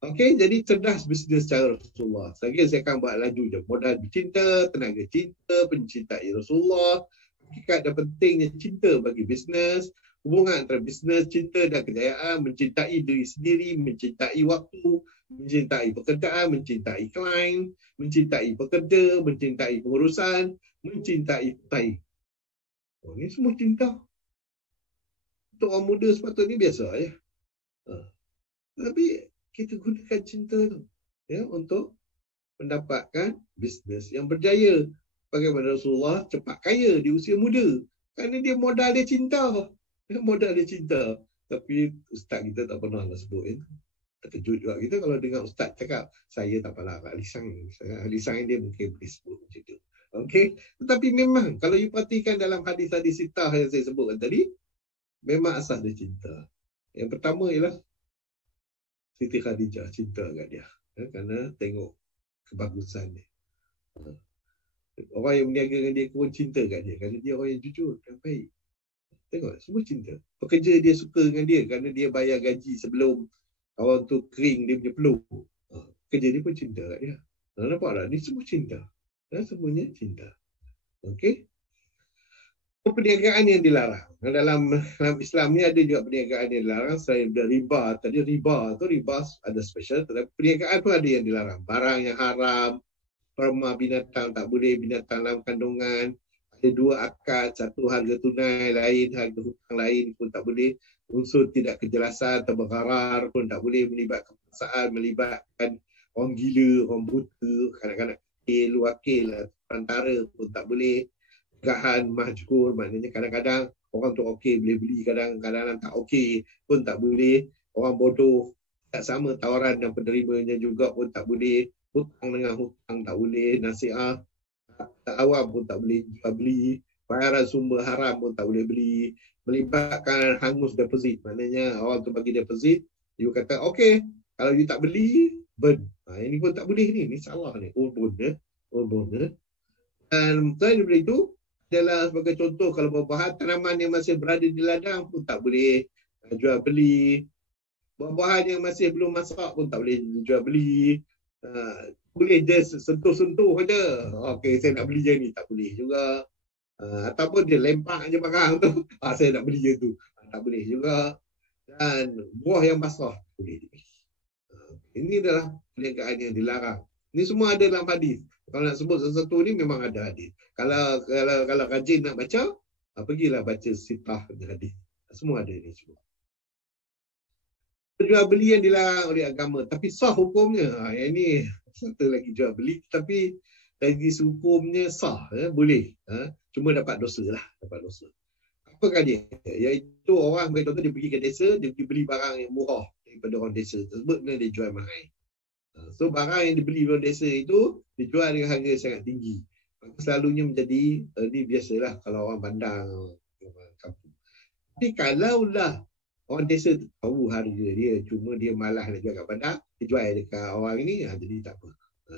Okey, jadi cerdas bisnes cara Rasulullah. Saya akan buat laju je. Modal bercinta, tenaga cinta, pencintai Rasulullah. Hakikat dan pentingnya cinta bagi bisnes. Hubungan antara bisnes, cinta dan kejayaan. Mencintai diri sendiri, mencintai waktu, mencintai pekerjaan, mencintai klien, mencintai pekerja, mencintai pengurusan, mencintai pesaing. Oh, ni semua cinta. Untuk orang muda sepatutnya biasa ya. Tapi kita gunakan cinta tu ya untuk mendapatkan bisnes yang berjaya. Bagaimana Rasulullah cepat kaya di usia muda. Kerana dia modal dia cinta. Modal dia cinta. Tapi ustaz kita tak pernah nak sebut itu. Terkejut juga kita kalau dengar ustaz cakap, saya tak pernah lisan. Lisan dia mungkin boleh sebut macam tu. Okey. Tetapi memang kalau you perhatikan dalam hadis-hadis sitah yang saya sebutkan tadi, memang asas dia cinta. Yang pertama ialah Siti Khadijah cinta kat dia. Kerana tengok kebagusan dia. Orang yang berniaga dengan dia pun cinta kat dia. Kerana dia orang yang jujur dan baik. Tengok, semua cinta. Pekerja dia suka dengan dia kerana dia bayar gaji sebelum orang tu kering dia punya peluh. Kerja dia pun cinta kat dia. Nampak tak? Ni semua cinta. Semuanya cinta. Okey. Perniagaan yang dilarang. Dalam Islam ni ada juga perniagaan yang dilarang. Selain riba. Tadi riba ada special. Tetapi perniagaan pun ada yang dilarang. Barang yang haram. Perma binatang tak boleh. Binatang dalam kandungan. Ada dua akad. Satu harga tunai lain. Harga hutang lain pun tak boleh. Unsur tidak kejelasan atau bergharar pun tak boleh. Melibatkan perasaan. Melibatkan orang gila. Orang buta. Kanak-kanak kecil. Wakil. Perantara pun tak boleh. Gahan mahjur, maknanya kadang-kadang orang tu okey boleh beli, kadang-kadang tak okey pun tak boleh. Orang bodoh tak sama tawaran dan penerimanya juga pun tak boleh. Hutang dengan hutang tak boleh. Nasihat tak awam pun tak boleh jual beli. Bayaran sumber haram pun tak boleh beli. Melibatkan hangus deposit, maknanya orang tu bagi deposit, you kata okey, kalau you tak beli, burn. Ini pun tak boleh ni salah ni. Urbun. Dan selain daripada itu, adalah sebagai contoh kalau buah-buahan tanaman yang masih berada di ladang pun tak boleh jual beli. Buah-buahan yang masih belum masak pun tak boleh jual beli. Boleh je sentuh-sentuh je. Okey, saya nak beli je ni, tak boleh juga. Ataupun dia lempak je barang tu. Saya nak beli je tu. Tak boleh juga. Dan buah yang basah boleh dibeli. Ini adalah perniagaan yang dilarang. Ini semua ada dalam hadis. Kalau nak sebut sesuatu ni memang ada hadis. Kalau rajin nak baca, pergilah baca sitah hadis. Semua ada ni semua. Jual beli yang dilarang oleh agama, tapi sah hukumnya. Yang ini satu lagi jual beli, tapi dari hukumnya sah, boleh. Cuma dapat dosa lah, dapat dosa. Apakah dia? Iaitu orang contoh dia pergi ke desa, dia pergi beli barang yang murah daripada orang desa tersebut, kemudian dia jual mahal. So barang yang dibeli orang desa itu dijual dengan harga yang sangat tinggi. Maka selalunya menjadi ini biasalah kalau orang bandar, orang kampung. Tapi kalaulah orang desa tahu harga dia, cuma dia malas nak jual kat bandar, dia jual dekat orang ini, jadi tak apa.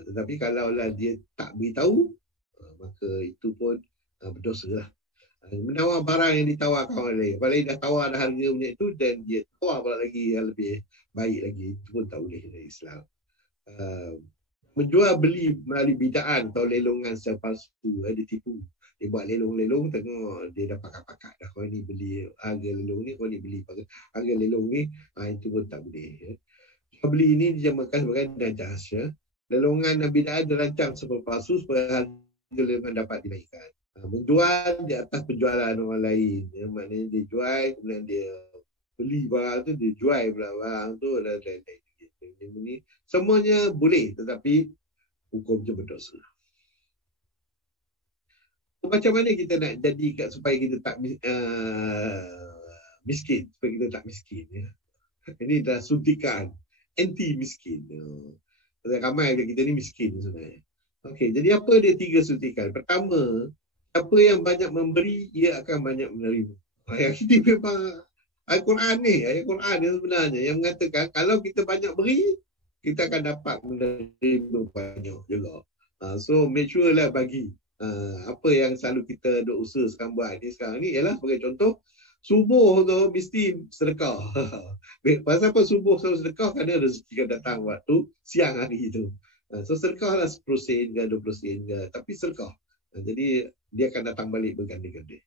Tetapi kalaulah dia tak beritahu, maka itu pun berdosa lah. Menawar barang yang ditawarkan orang lain. Apalagi dah tawar dah harga punya itu dan dia tawar pula lagi yang lebih baik lagi, itu pun tak boleh dalam Islam. Menjual beli melalui bidaan atau lelongan secara palsu, dia tipu. Dia buat lelong-lelong, tengok dia dah pakat-pakat dah. Kau ni beli harga lelong ni, kau ni beli harga lelong ni, itu pun tak boleh. Jual beli ini dijamakan sebagai najas. Lelongan dan bidaan dirancang sebagai palsu supaya harga lelongan dapat dinaikkan. Menjual di atas penjualan orang lain. Maknanya dia jual, kemudian dia beli barang tu, dia jual pula barang tu dan lain-lain. Ini semuanya boleh, tetapi hukumnya berdosa. Macam mana kita nak jadikan supaya kita tak miskin, supaya kita tak miskin ya. Ini dah suntikan anti miskin. Ramai kita ni miskin sebenarnya. Okey, jadi apa dia 3 suntikan? Pertama, siapa yang banyak memberi, ia akan banyak menerima. Ayat ini memang Al-Quran ni, ayat Quran ni sebenarnya yang mengatakan kalau kita banyak beri, kita akan dapat menerima banyak juga. So make sure lah bagi. Apa yang selalu kita ada usaha sekarang ni ialah sebagai contoh, subuh tu mesti sedekah. Pasal apa subuh selalu sedekah? Kerana rezeki akan datang waktu siang hari itu. So sedekah lah 10 sen ke 20 sen ke, tapi sedekah. Jadi dia akan datang balik berganda-ganda.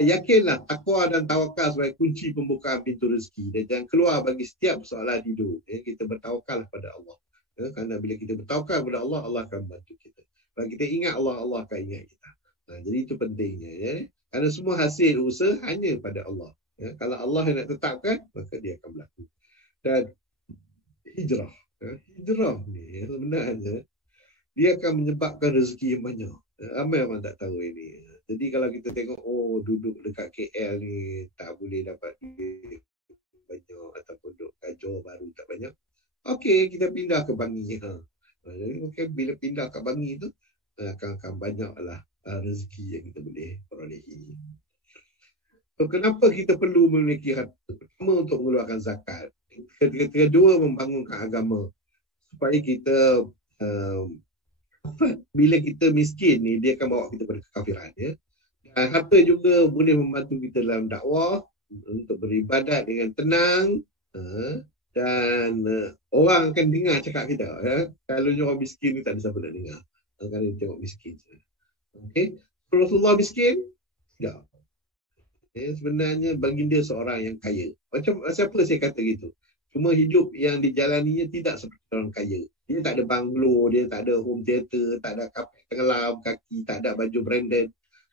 Yakinlah takwa dan tawakal sebagai kunci pembukaan pintu rezeki dan jangan keluar bagi setiap soalan hidup. Kita bertawakal pada Allah. Kerana bila kita bertawakal kepada Allah, Allah akan bantu kita. Kalau kita ingat Allah, Allah akan ingat kita. Jadi itu pentingnya. Ya. Karena semua hasil usaha hanya pada Allah. Ya. Kalau Allah yang nak tetapkan, maka dia akan berlaku. Dan hijrah. Ya. Hijrah ni sebenarnya dia akan menyebabkan rezeki yang banyak. Ramai orang tak tahu ini. Jadi kalau kita tengok, duduk dekat KL ni tak boleh dapat duit banyak ataupun duduk kat Johor baru tak banyak. Okey, kita pindah ke Bangi. Jadi mungkin bila pindah ke Bangi tu akan banyaklah rezeki yang kita boleh perolehi. So, kenapa kita perlu memiliki harta? Pertama untuk mengeluarkan zakat. Kedua membangunkan agama supaya kita bila kita miskin ni dia akan bawa kita pada kekafiran ya. Dan harta juga boleh membantu kita dalam dakwah untuk beribadat dengan tenang dan orang akan dengar cakap kita ya. Kalau orang miskin ni tak ada siapa nak dengar. Kalau dia tengok miskin. Okey. Rasulullah miskin? Tak. Sebenarnya baginda seorang yang kaya. Macam siapa saya kata gitu? Cuma hidup yang dijalaninya tidak seperti orang kaya. Dia tak ada banglo, dia tak ada home theater, tak ada kapal tenggelam kaki, tak ada baju branded.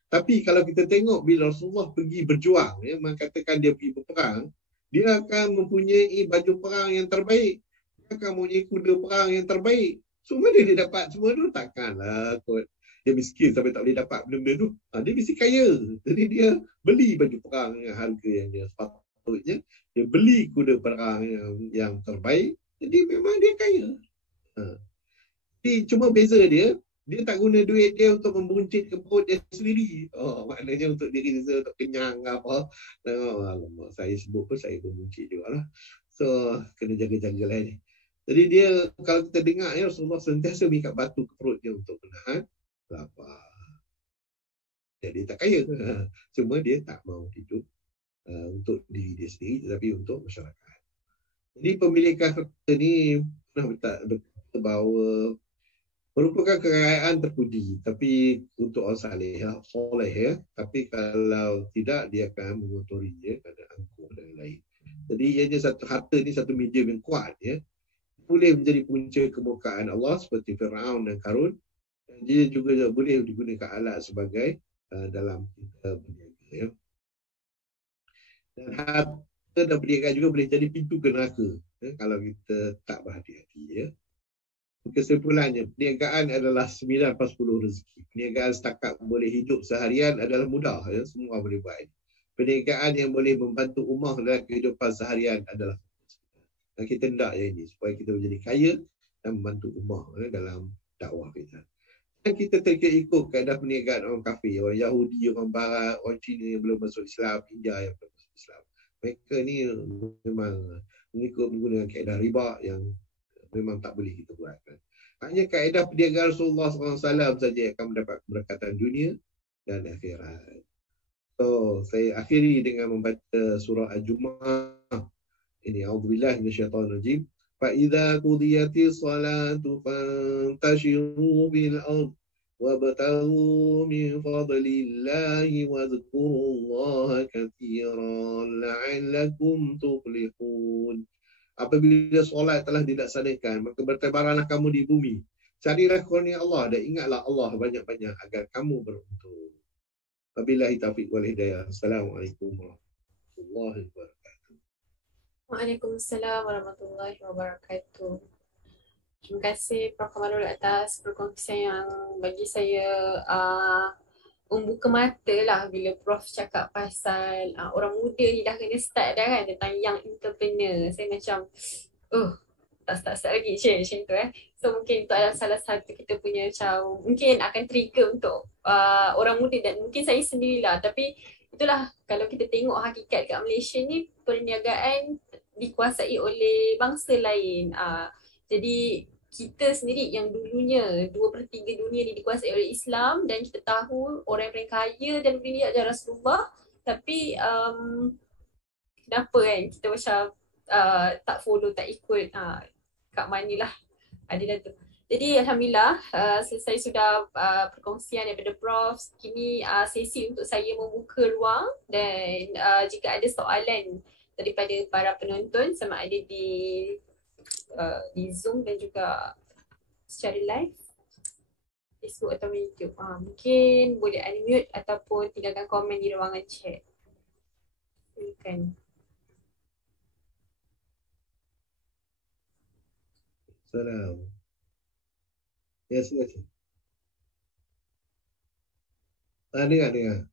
Tapi kalau kita tengok bila Rasulullah pergi berjuang, ya, mengatakan dia pergi berperang, dia akan mempunyai baju perang yang terbaik. Dia akan mempunyai kuda perang yang terbaik. Semua dia dapat semua tu takkanlah kot. Dia miskin sampai tak boleh dapat benda-benda tu. Dia mesti kaya. Jadi dia beli baju perang dengan harga yang dia sepatutnya. Dia beli kuda perang yang terbaik. Jadi memang dia kaya. Jadi cuma beza dia tak guna duit dia untuk membuncit ke perut dia sendiri. Maknanya untuk diri dia, untuk kenyang ke apa. Alamak, saya sebut pun saya membuncit juga lah. So, kena jaga-jaga lah ni. Jadi dia, kalau kita dengar ya, Rasulullah sentiasa mengikat batu ke perut dia untuk menahan lapar. Jadi tak kaya. Cuma dia tak mau hidup untuk diri dia sendiri, tetapi untuk masyarakat. Jadi pemilikan harta ni pernah berkata bahawa merupakan kekayaan terpuji, tapi untuk orang soleh ya. Tapi kalau tidak, dia akan mengotorinya pada angkuh dan lain. Jadi ianya satu harta ni satu medium yang kuat ya. Boleh menjadi punca kemurkaan Allah seperti Firaun dan Karun. Dia juga boleh digunakan alat sebagai dalam kita berniaga ya. Dan harta dan perniagaan juga boleh jadi pintu ke neraka ya, kalau kita tak berhati-hati ya. Kesimpulannya, perniagaan adalah 9/10 rezeki. Perniagaan setakat boleh hidup seharian adalah mudah ya, semua boleh buat. Perniagaan yang boleh membantu ummah dalam kehidupan seharian adalah dan kita hendak ini supaya kita menjadi kaya dan membantu ummah ya, dalam dakwah kita. Dan kita terikut kaedah perniagaan orang kafir, orang Yahudi, orang Barat, orang Cina yang belum masuk Islam, India yang belum masuk Islam. Mereka ni memang menggunakan kaedah riba yang memang tak boleh kita buat. Hanya kaedah perniagaan Rasulullah SAW saja akan mendapat keberkatan dunia dan akhirat. So, saya akhiri dengan membaca surah Al-Jumu'ah. Ini, A'udzubillah minasyaitanir rajim. فَإِذَا قُضِيَتِ الصَّلَاةُ فَانْتَشِرُوا بِالْأَرْضِ وَابْتَغُوا مِنْ فَضْلِ اللَّهِ وَاذْكُرُوا اللَّهَ كَثِيرًا لَعَلَّكُمْ تُفْلِحُونَ. Apabila solat telah dilaksanakan, maka bertebaranlah kamu di bumi. Carilah kurnia Allah dan ingatlah Allah banyak-banyak agar kamu beruntung. Wabillahi taufiq wal hidayah. Assalamualaikum warahmatullahi wabarakatuh. Waalaikumsalam warahmatullahi wabarakatuh. Terima kasih Prof. Kamarul atas perkongsian yang bagi saya membuka mata lah bila Prof cakap pasal orang muda ni dah kena start dah kan tentang young entrepreneur. Saya macam tak start lagi macam tu So mungkin itu adalah salah satu kita punya macam mungkin akan trigger untuk orang muda dan mungkin saya sendirilah. Tapi itulah kalau kita tengok hakikat kat Malaysia ni perniagaan dikuasai oleh bangsa lain. Jadi kita sendiri yang dulunya 2/3 dunia ni dikuasai oleh Islam dan kita tahu orang yang paling kaya dan dunia adalah Rasulullah, tapi kenapa kan kita macam tak follow, tak ikut kat mana lah adilah tu. Jadi Alhamdulillah selesai sudah perkongsian daripada Prof. Kini sesi untuk saya membuka ruang dan jika ada soalan daripada para penonton sama ada di Zoom dan juga secara live. Facebook atau YouTube. Mungkin boleh unmute ataupun tinggalkan komen di ruangan chat. Silakan. Salam. Ya, silakan. Dengar.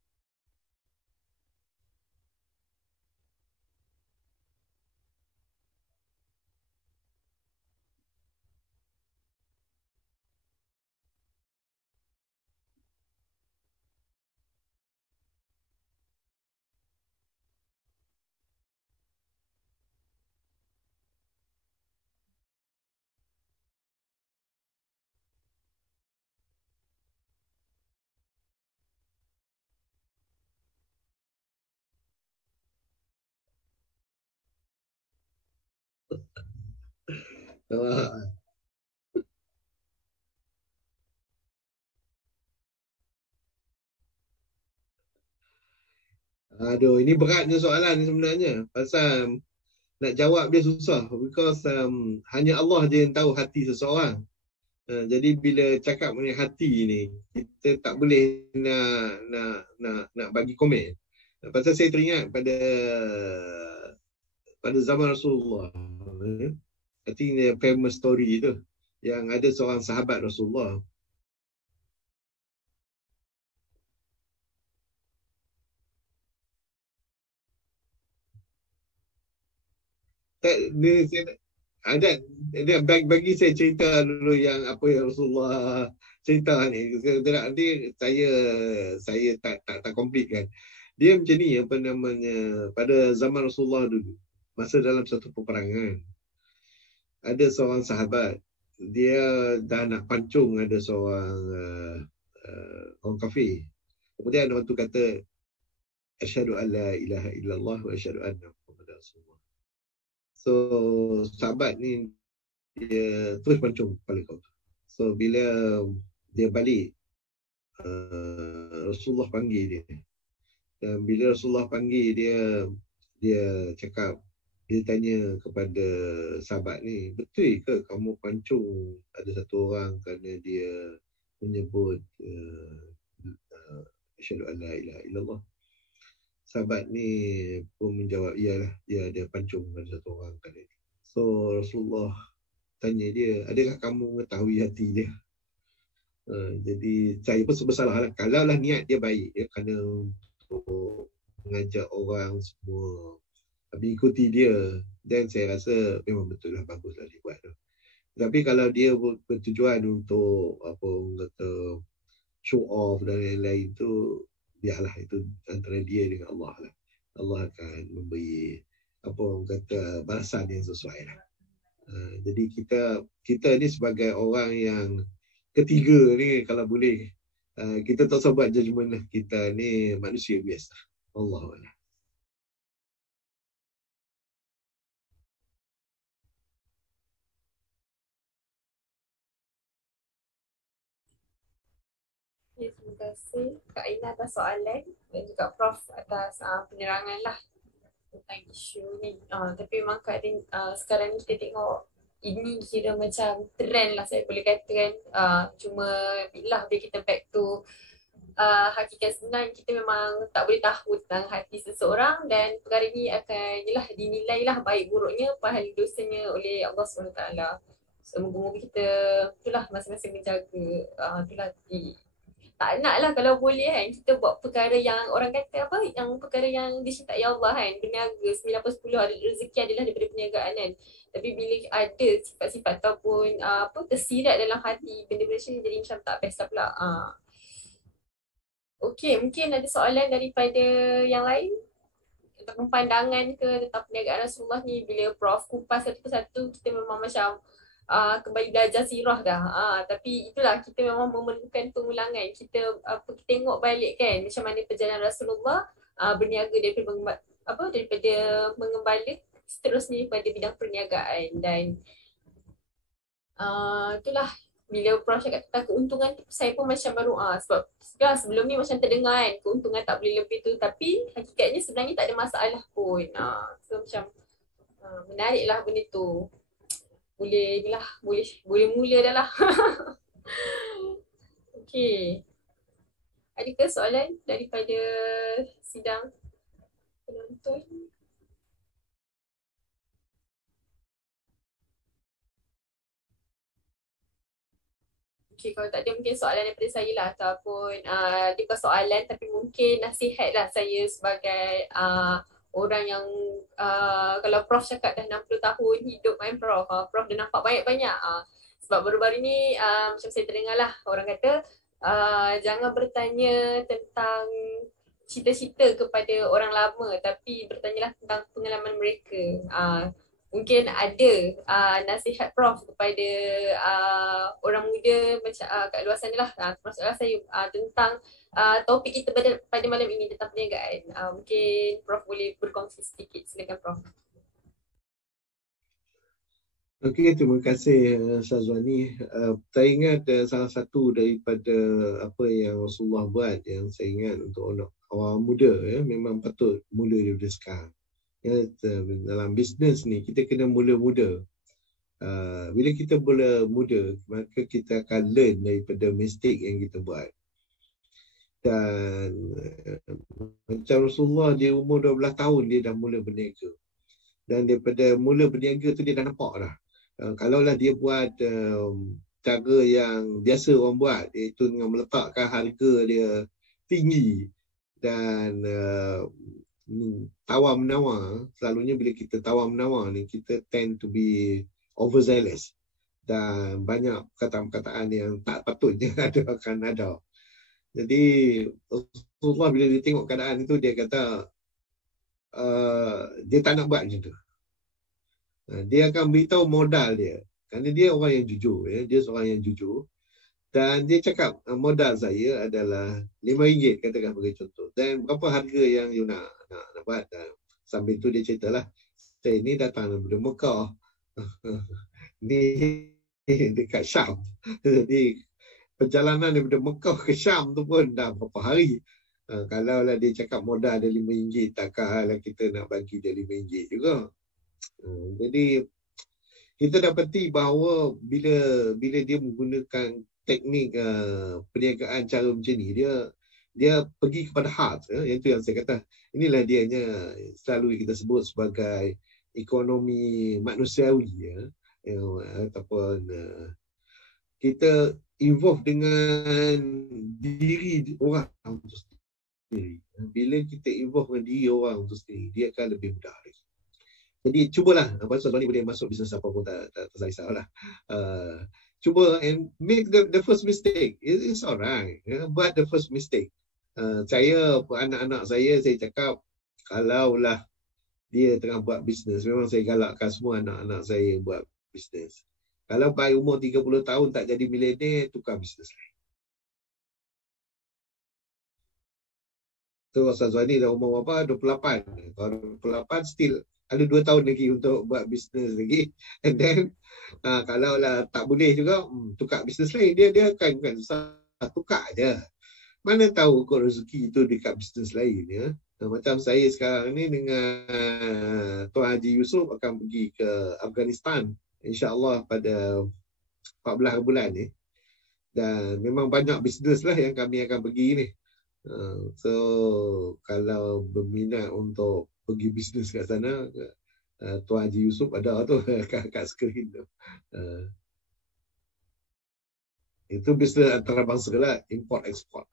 Ah, Aduh, ini beratnya soalan ni sebenarnya. Pasal nak jawab dia susah. Because hanya Allah je yang tahu hati seseorang. Jadi bila cakap mengenai hati ni, kita tak boleh nak bagi komen. Pasal saya teringat pada zaman Rasulullah. I think the famous story tu yang ada seorang sahabat Rasulullah. Ada bagi saya cerita dulu yang apa yang Rasulullah cerita ni. Nanti saya tak complete kan. Dia macam ni apa namanya, pada zaman Rasulullah dulu, masa dalam satu peperangan, ada seorang sahabat, dia dah nak pancung ada seorang orang kafir. Kemudian orang tu kata, asyhadu an la ilaha illallah wa asyhadu anna Muhammadar Rasulullah. So sahabat ni dia terus pancung kepala kau. So bila dia balik, Rasulullah panggil dia. Dan bila Rasulullah panggil dia, dia cakap, dia tanya kepada sahabat ni, betul ke kamu pancung ada satu orang kerana dia menyebut asyhadu an la ilaha illallah. Sahabat ni pun menjawab, iyalah, dia ada pancung ada satu orang kerana dia. So Rasulullah tanya dia, adakah kamu mengetahui hati dia? Jadi saya pun bersalah lah. Kalau lah niat dia baik, dia kerana untuk mengajak orang semua mengikuti dia, dan saya rasa memang betul lah, baguslah dia buat tu. Tapi kalau dia bertujuan untuk apa orang kata show off dan lain-lain tu, biarlah, itu antara dia dengan Allah lah. Allah akan memberi apa orang kata balasan yang sesuai lah. Jadi kita ni sebagai orang yang ketiga ni, kalau boleh kita tak usah buat judgement lah. Kita ni manusia biasa. Allahuakbar. Okay, terima kasih Kak Aina atas soalan dan juga Prof atas penerangan lah tentang isu ni. Tapi memang sekarang ni kita tengok ini kira macam trend lah, saya boleh katakan. Cuma bila kita back to hakikat sebenarnya, kita memang tak boleh tahu tentang hati seseorang, dan perkara ini akan dinilai lah baik buruknya, pahala dosanya oleh Allah SWT. So moga-moga kita itulah masing-masing menjaga itulah tak nak lah kalau boleh kan kita buat perkara yang orang kata apa, yang perkara yang dicintai Allah kan, berniaga 9/10 ada rezeki adalah daripada perniagaan kan. Tapi bila ada sifat-sifat ataupun tersirat dalam hati benda-benda ni, jadi macam tak best lah pula. Okey, mungkin ada soalan daripada yang lain tentang pandangan ke tentang perniagaan Rasulullah ni. Bila Prof kupas satu persatu, kita memang macam kembali belajar sirah dah. Tapi itulah, kita memang memerlukan pengulangan. Kita tengok balik kan macam mana perjalanan Rasulullah berniaga daripada mengembala seterusnya pada bidang perniagaan. Dan itulah, bila Prof cakap tentang keuntungan tu, saya pun macam baru sebab sebelum ni macam terdengar kan keuntungan tak boleh lebih tu, tapi hakikatnya sebenarnya tak ada masalah pun. So macam menarik lah benda tu. Boleh mula dah lah. Okey. Adakah soalan daripada sidang penonton? Okay, kalau tak ada mungkin soalan daripada saya lah ataupun dia bukan soalan tapi mungkin nasihat lah saya sebagai orang yang kalau Prof cakap dah 60 tahun hidup kan Prof, Prof dah nampak banyak-banyak sebab baru-baru ni macam saya terdengar lah orang kata jangan bertanya tentang cita-cita kepada orang lama tapi bertanyalah tentang pengalaman mereka. Mungkin ada nasihat Prof kepada orang muda macam kat luar sana lah, termasuklah saya tentang topik kita pada malam ini tentang perniagaan. Mungkin Prof boleh berkongsi sedikit, silakan Prof. Okey, terima kasih Syazwani. Saya ingat salah satu daripada apa yang Rasulullah buat yang saya ingat untuk orang muda memang patut mula daripada sekarang. Dalam bisnes ni kita kena mula muda. Bila kita mula muda, maka kita akan learn daripada mistake yang kita buat. Dan macam Rasulullah dia umur 12 tahun dia dah mula berniaga. Dan daripada mula berniaga tu dia dah nampak dah. Kalaulah dia buat cara yang biasa orang buat, iaitu dengan meletakkan harga dia tinggi dan tawar-menawar, selalunya bila kita tawar-menawar ni, kita tend to be overzealous dan banyak perkataan-perkataan yang tak patutnya akan ada. Jadi Rasulullah bila dia tengok keadaan itu, dia kata dia tak nak buat macam tu. Dia akan beritahu modal dia, kerana dia orang yang jujur, dia seorang yang jujur. Dan dia cakap modal saya adalah RM5, katakan sebagai contoh. Dan berapa harga yang you nak buat. Sambil tu dia ceritalah, saya ni datang daripada Mekah. Ni dekat Syam. Jadi perjalanan daripada Mekah ke Syam tu pun dah berapa hari. Kalaulah dia cakap modal dia RM5, takkanlah kita nak bagi dia RM5 juga. Jadi kita dapati bahawa bila dia menggunakan teknik perniagaan cara macam ni, dia pergi kepada heart. Itu yang saya kata, inilah dianya selalu kita sebut sebagai ekonomi manusiawi, ataupun kita involve dengan diri orang untuk sendiri. Bila kita involve dengan diri orang untuk sendiri, dia akan lebih mudah lagi. Jadi cubalah, Pasal ni boleh masuk bisnes apa pun tak risaulah. Cuba and make the first mistake. It's alright. Buat the first mistake. Saya, anak-anak saya cakap, kalaulah dia tengah buat bisnes, memang saya galakkan semua anak-anak saya buat bisnes. Kalau by umur 30 tahun tak jadi milenial, tukar bisnes lain. Tu Syazwani dah umur berapa? 28. Kalau 28 still ada 2 tahun lagi untuk buat bisnes lagi. And then kalaulah tak boleh juga, tukar bisnes lain. Dia akan bukan susah, tukar je. Mana tahu kau rezeki itu dekat bisnes lain, ya. Macam saya sekarang ni dengan Tuan Haji Yusof akan pergi ke Afghanistan, insya-Allah pada 14 bulan ni. Dan memang banyak bisnes lah yang kami akan pergi ni. So kalau berminat untuk pergi bisnes kat sana, Tuan Haji Yusof ada tu kat skrin tu. Itu bisnes antarabangsa lah, import export.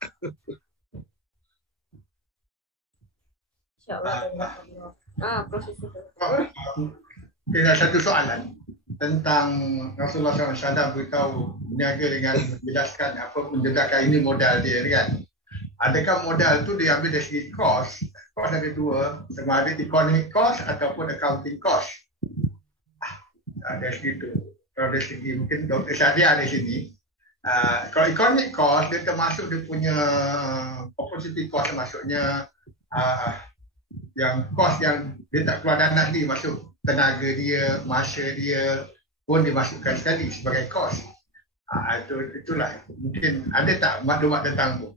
InsyaAllah. Profesor. Ada satu soalan tentang Rasulullah SAW beritahu berniaga dengan menjelaskan apa menjelaskan ini modal dia kan. Adakah modal tu diambil dari segi cost ada dua, sama ada economic cost ataupun accounting cost. Dari segi itu. Kalau dari segi mungkin Dr. Syadia di sini. Kalau economic cost dia termasuk dia punya opportunity cost, maksudnya yang cost yang dia tak keluar dana sendiri, masuk tenaga dia, masa dia pun dimasukkan sekali sebagai cost. Itulah mungkin ada tak maklumat tentang tu?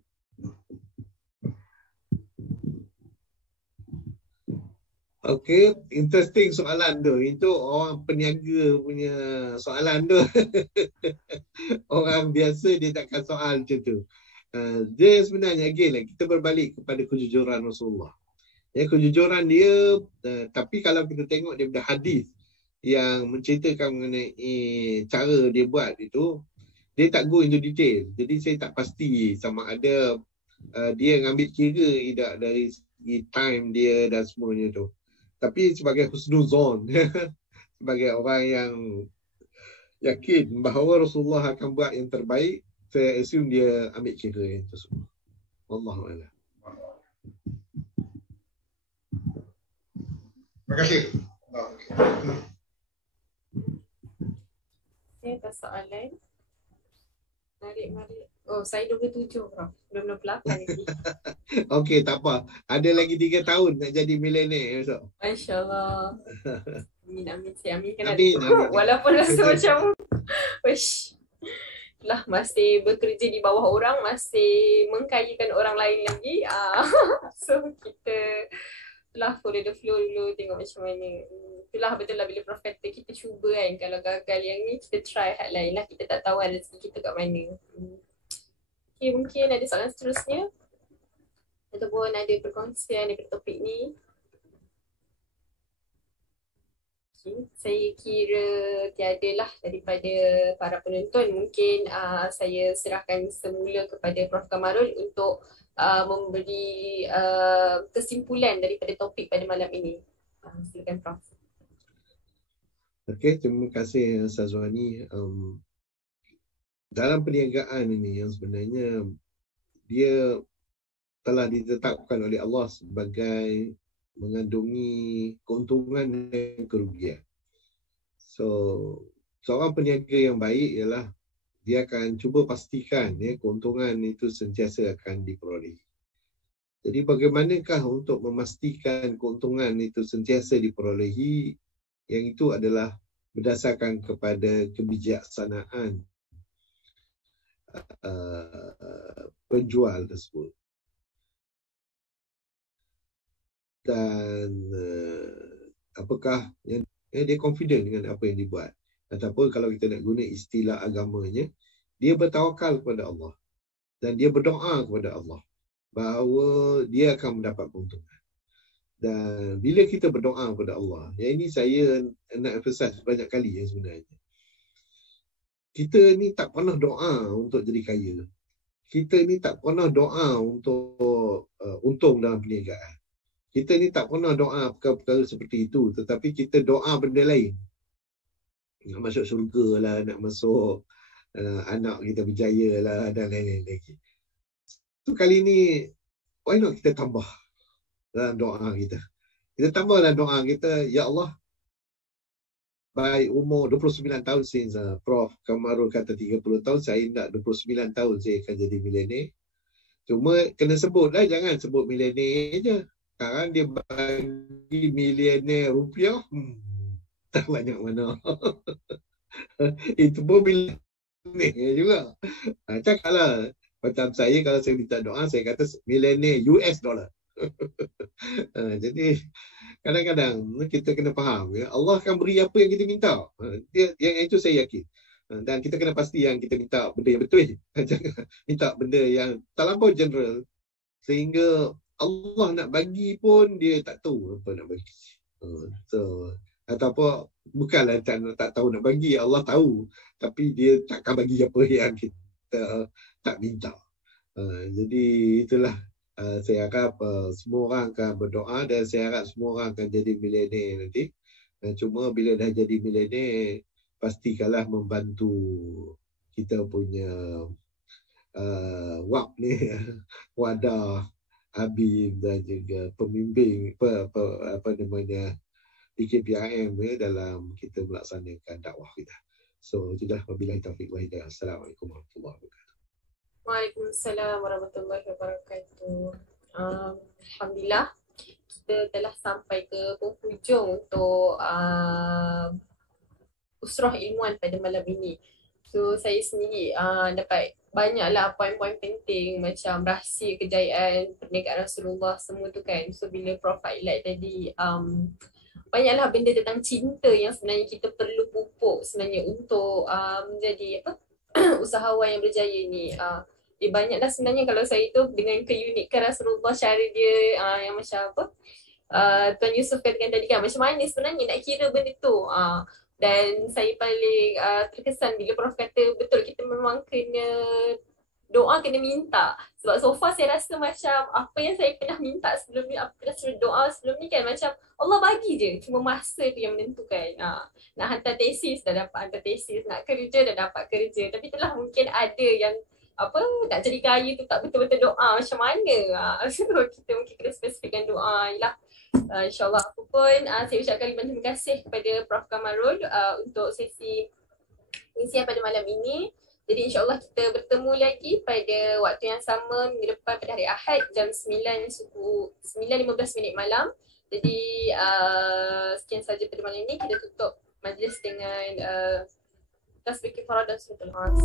Okay, interesting soalan tu. Itu orang peniaga punya soalan tu. orang biasa dia takkan soal macam tu. Dia sebenarnya again kita berbalik kepada kejujuran Rasulullah. Ya, kejujuran dia, tapi kalau kita tengok daripada hadis yang menceritakan mengenai cara dia buat itu, dia tak go into detail. Jadi saya tak pasti sama ada dia ngambil kira tidak dari segi time dia dan semuanya tu. Tapi sebagai husnuzon, sebagai orang yang yakin bahawa Rasulullah akan buat yang terbaik, saya assume dia ambil kira yang itu semua. Wallahualam. Terima kasih. Saya ada soalan. Mari. Oh, saya 27 bro. Belum 28 lagi. Okey, tak apa. Ada lagi 3 tahun nak jadi milenial besok. Masya-Allah. Amin. Saya aminkan. Amin. Walaupun rasa macam wish. Lah masih bekerja di bawah orang, masih mengkayakan orang lain lagi. So kita lah follow the flow dulu, tengok macam mana. Itulah betul lah bila Prof kata kita cuba kan. Kalau gagal yang ni kita try hal lain lah. Kita tak tahu rezeki kita kat mana. Okay, mungkin ada soalan seterusnya ataupun ada perkongsian daripada topik ni. Okay, saya kira tiada lah daripada para penonton. Mungkin saya serahkan semula kepada Prof Kamarul untuk memberi kesimpulan daripada topik pada malam ini. Silakan Prof. Okey, terima kasih Ustaz Wani. Dalam perniagaan ini yang sebenarnya dia telah ditetapkan oleh Allah sebagai mengandungi keuntungan dan kerugian. So, seorang peniaga yang baik ialah dia akan cuba pastikan keuntungan itu sentiasa akan diperoleh. Jadi bagaimanakah untuk memastikan keuntungan itu sentiasa diperolehi? Yang itu adalah berdasarkan kepada kebijaksanaan penjual tersebut. Dan apakah yang dia confident dengan apa yang dibuat. Ataupun kalau kita nak guna istilah agamanya, dia bertawakal kepada Allah. Dan dia berdoa kepada Allah bahawa dia akan mendapat keuntungan. Dan bila kita berdoa kepada Allah, yang ini saya nak emphasize banyak kali sebenarnya. Kita ni tak pernah doa untuk jadi kaya. Kita ni tak pernah doa untuk untung dalam perniagaan. Kita ni tak pernah doa perkara-perkara seperti itu. Tetapi kita doa benda lain. Nak masuk syurga lah, nak masuk anak kita berjaya lah dan lain-lain lagi. So kali ni, why not kita tambah dalam doa kita. Kita tambah dalam doa kita, Ya Allah, baik umur 29 tahun since Prof Kamarul kata 30 tahun, saya nak 29 tahun saya akan jadi milenial. Cuma kena sebut lah, jangan sebut milenial je. Sekarang dia bagi milenial rupiah, tak banyak mana. Itu pun milenial juga. Cakap lah, macam saya kalau saya minta doa, saya kata milenial US dollar. Jadi kadang-kadang kita kena faham Allah akan beri apa yang kita minta. Yang itu saya yakin. Dan kita kena pasti yang kita minta benda yang betul. Jangan minta benda yang terlampau general sehingga Allah nak bagi pun dia tak tahu apa nak bagi. So ataupun bukanlah tak tahu nak bagi, Allah tahu, tapi dia takkan bagi apa yang kita tak minta. Jadi itulah. Saya harap semua orang akan berdoa dan saya harap semua orang akan jadi milenial nanti. Cuma bila dah jadi milenial, pastikanlah membantu kita punya WAP ni, wadah, Habib dan juga pembimbing apa namanya PKPIM dalam kita melaksanakan dakwah kita. So itulah, wabillahi taufiq wal hidayah. Assalamualaikum warahmatullahi wabarakatuh. Waalaikumsalam warahmatullahi wabarakatuh. Alhamdulillah kita telah sampai ke penghujung untuk usrah ilmuwan pada malam ini. So saya sendiri dapat banyaklah poin-poin penting macam rahsia kejayaan perniagaan Rasulullah semua tu kan. So bila Prof highlight tadi banyaklah benda tentang cinta yang sebenarnya kita perlu pupuk sebenarnya untuk menjadi usahawan yang berjaya ni. Banyaklah sebenarnya kalau saya tu dengan keunikan Rasulullah, cara dia yang macam apa, Tuan Yusof katakan tadi kan, macam mana sebenarnya nak kira benda tu. Dan saya paling terkesan bila Prof kata betul, kita memang kena doa, kena minta. Sebab so far saya rasa macam apa yang saya pernah minta sebelum ni, apa pernah suruh doa sebelum ni kan, macam Allah bagi je, cuma masa tu yang menentukan. Nak hantar tesis dah dapat hantar tesis, nak kerja dah dapat kerja. Tapi itulah mungkin ada yang apa, nak jadi kaya tu tak betul-betul doa macam mana. So kita mungkin kena spesifikkan doa. Yalah, InsyaAllah. Aku pun saya ucapkan terima kasih kepada Prof Kamarul untuk sesi pengisian pada malam ini. Jadi insyaAllah kita bertemu lagi pada waktu yang sama minggu depan pada hari Ahad jam 9.15 malam. Jadi sekian saja pada malam ini. Kita tutup majlis dengan tasbih kifarah dan suratul As.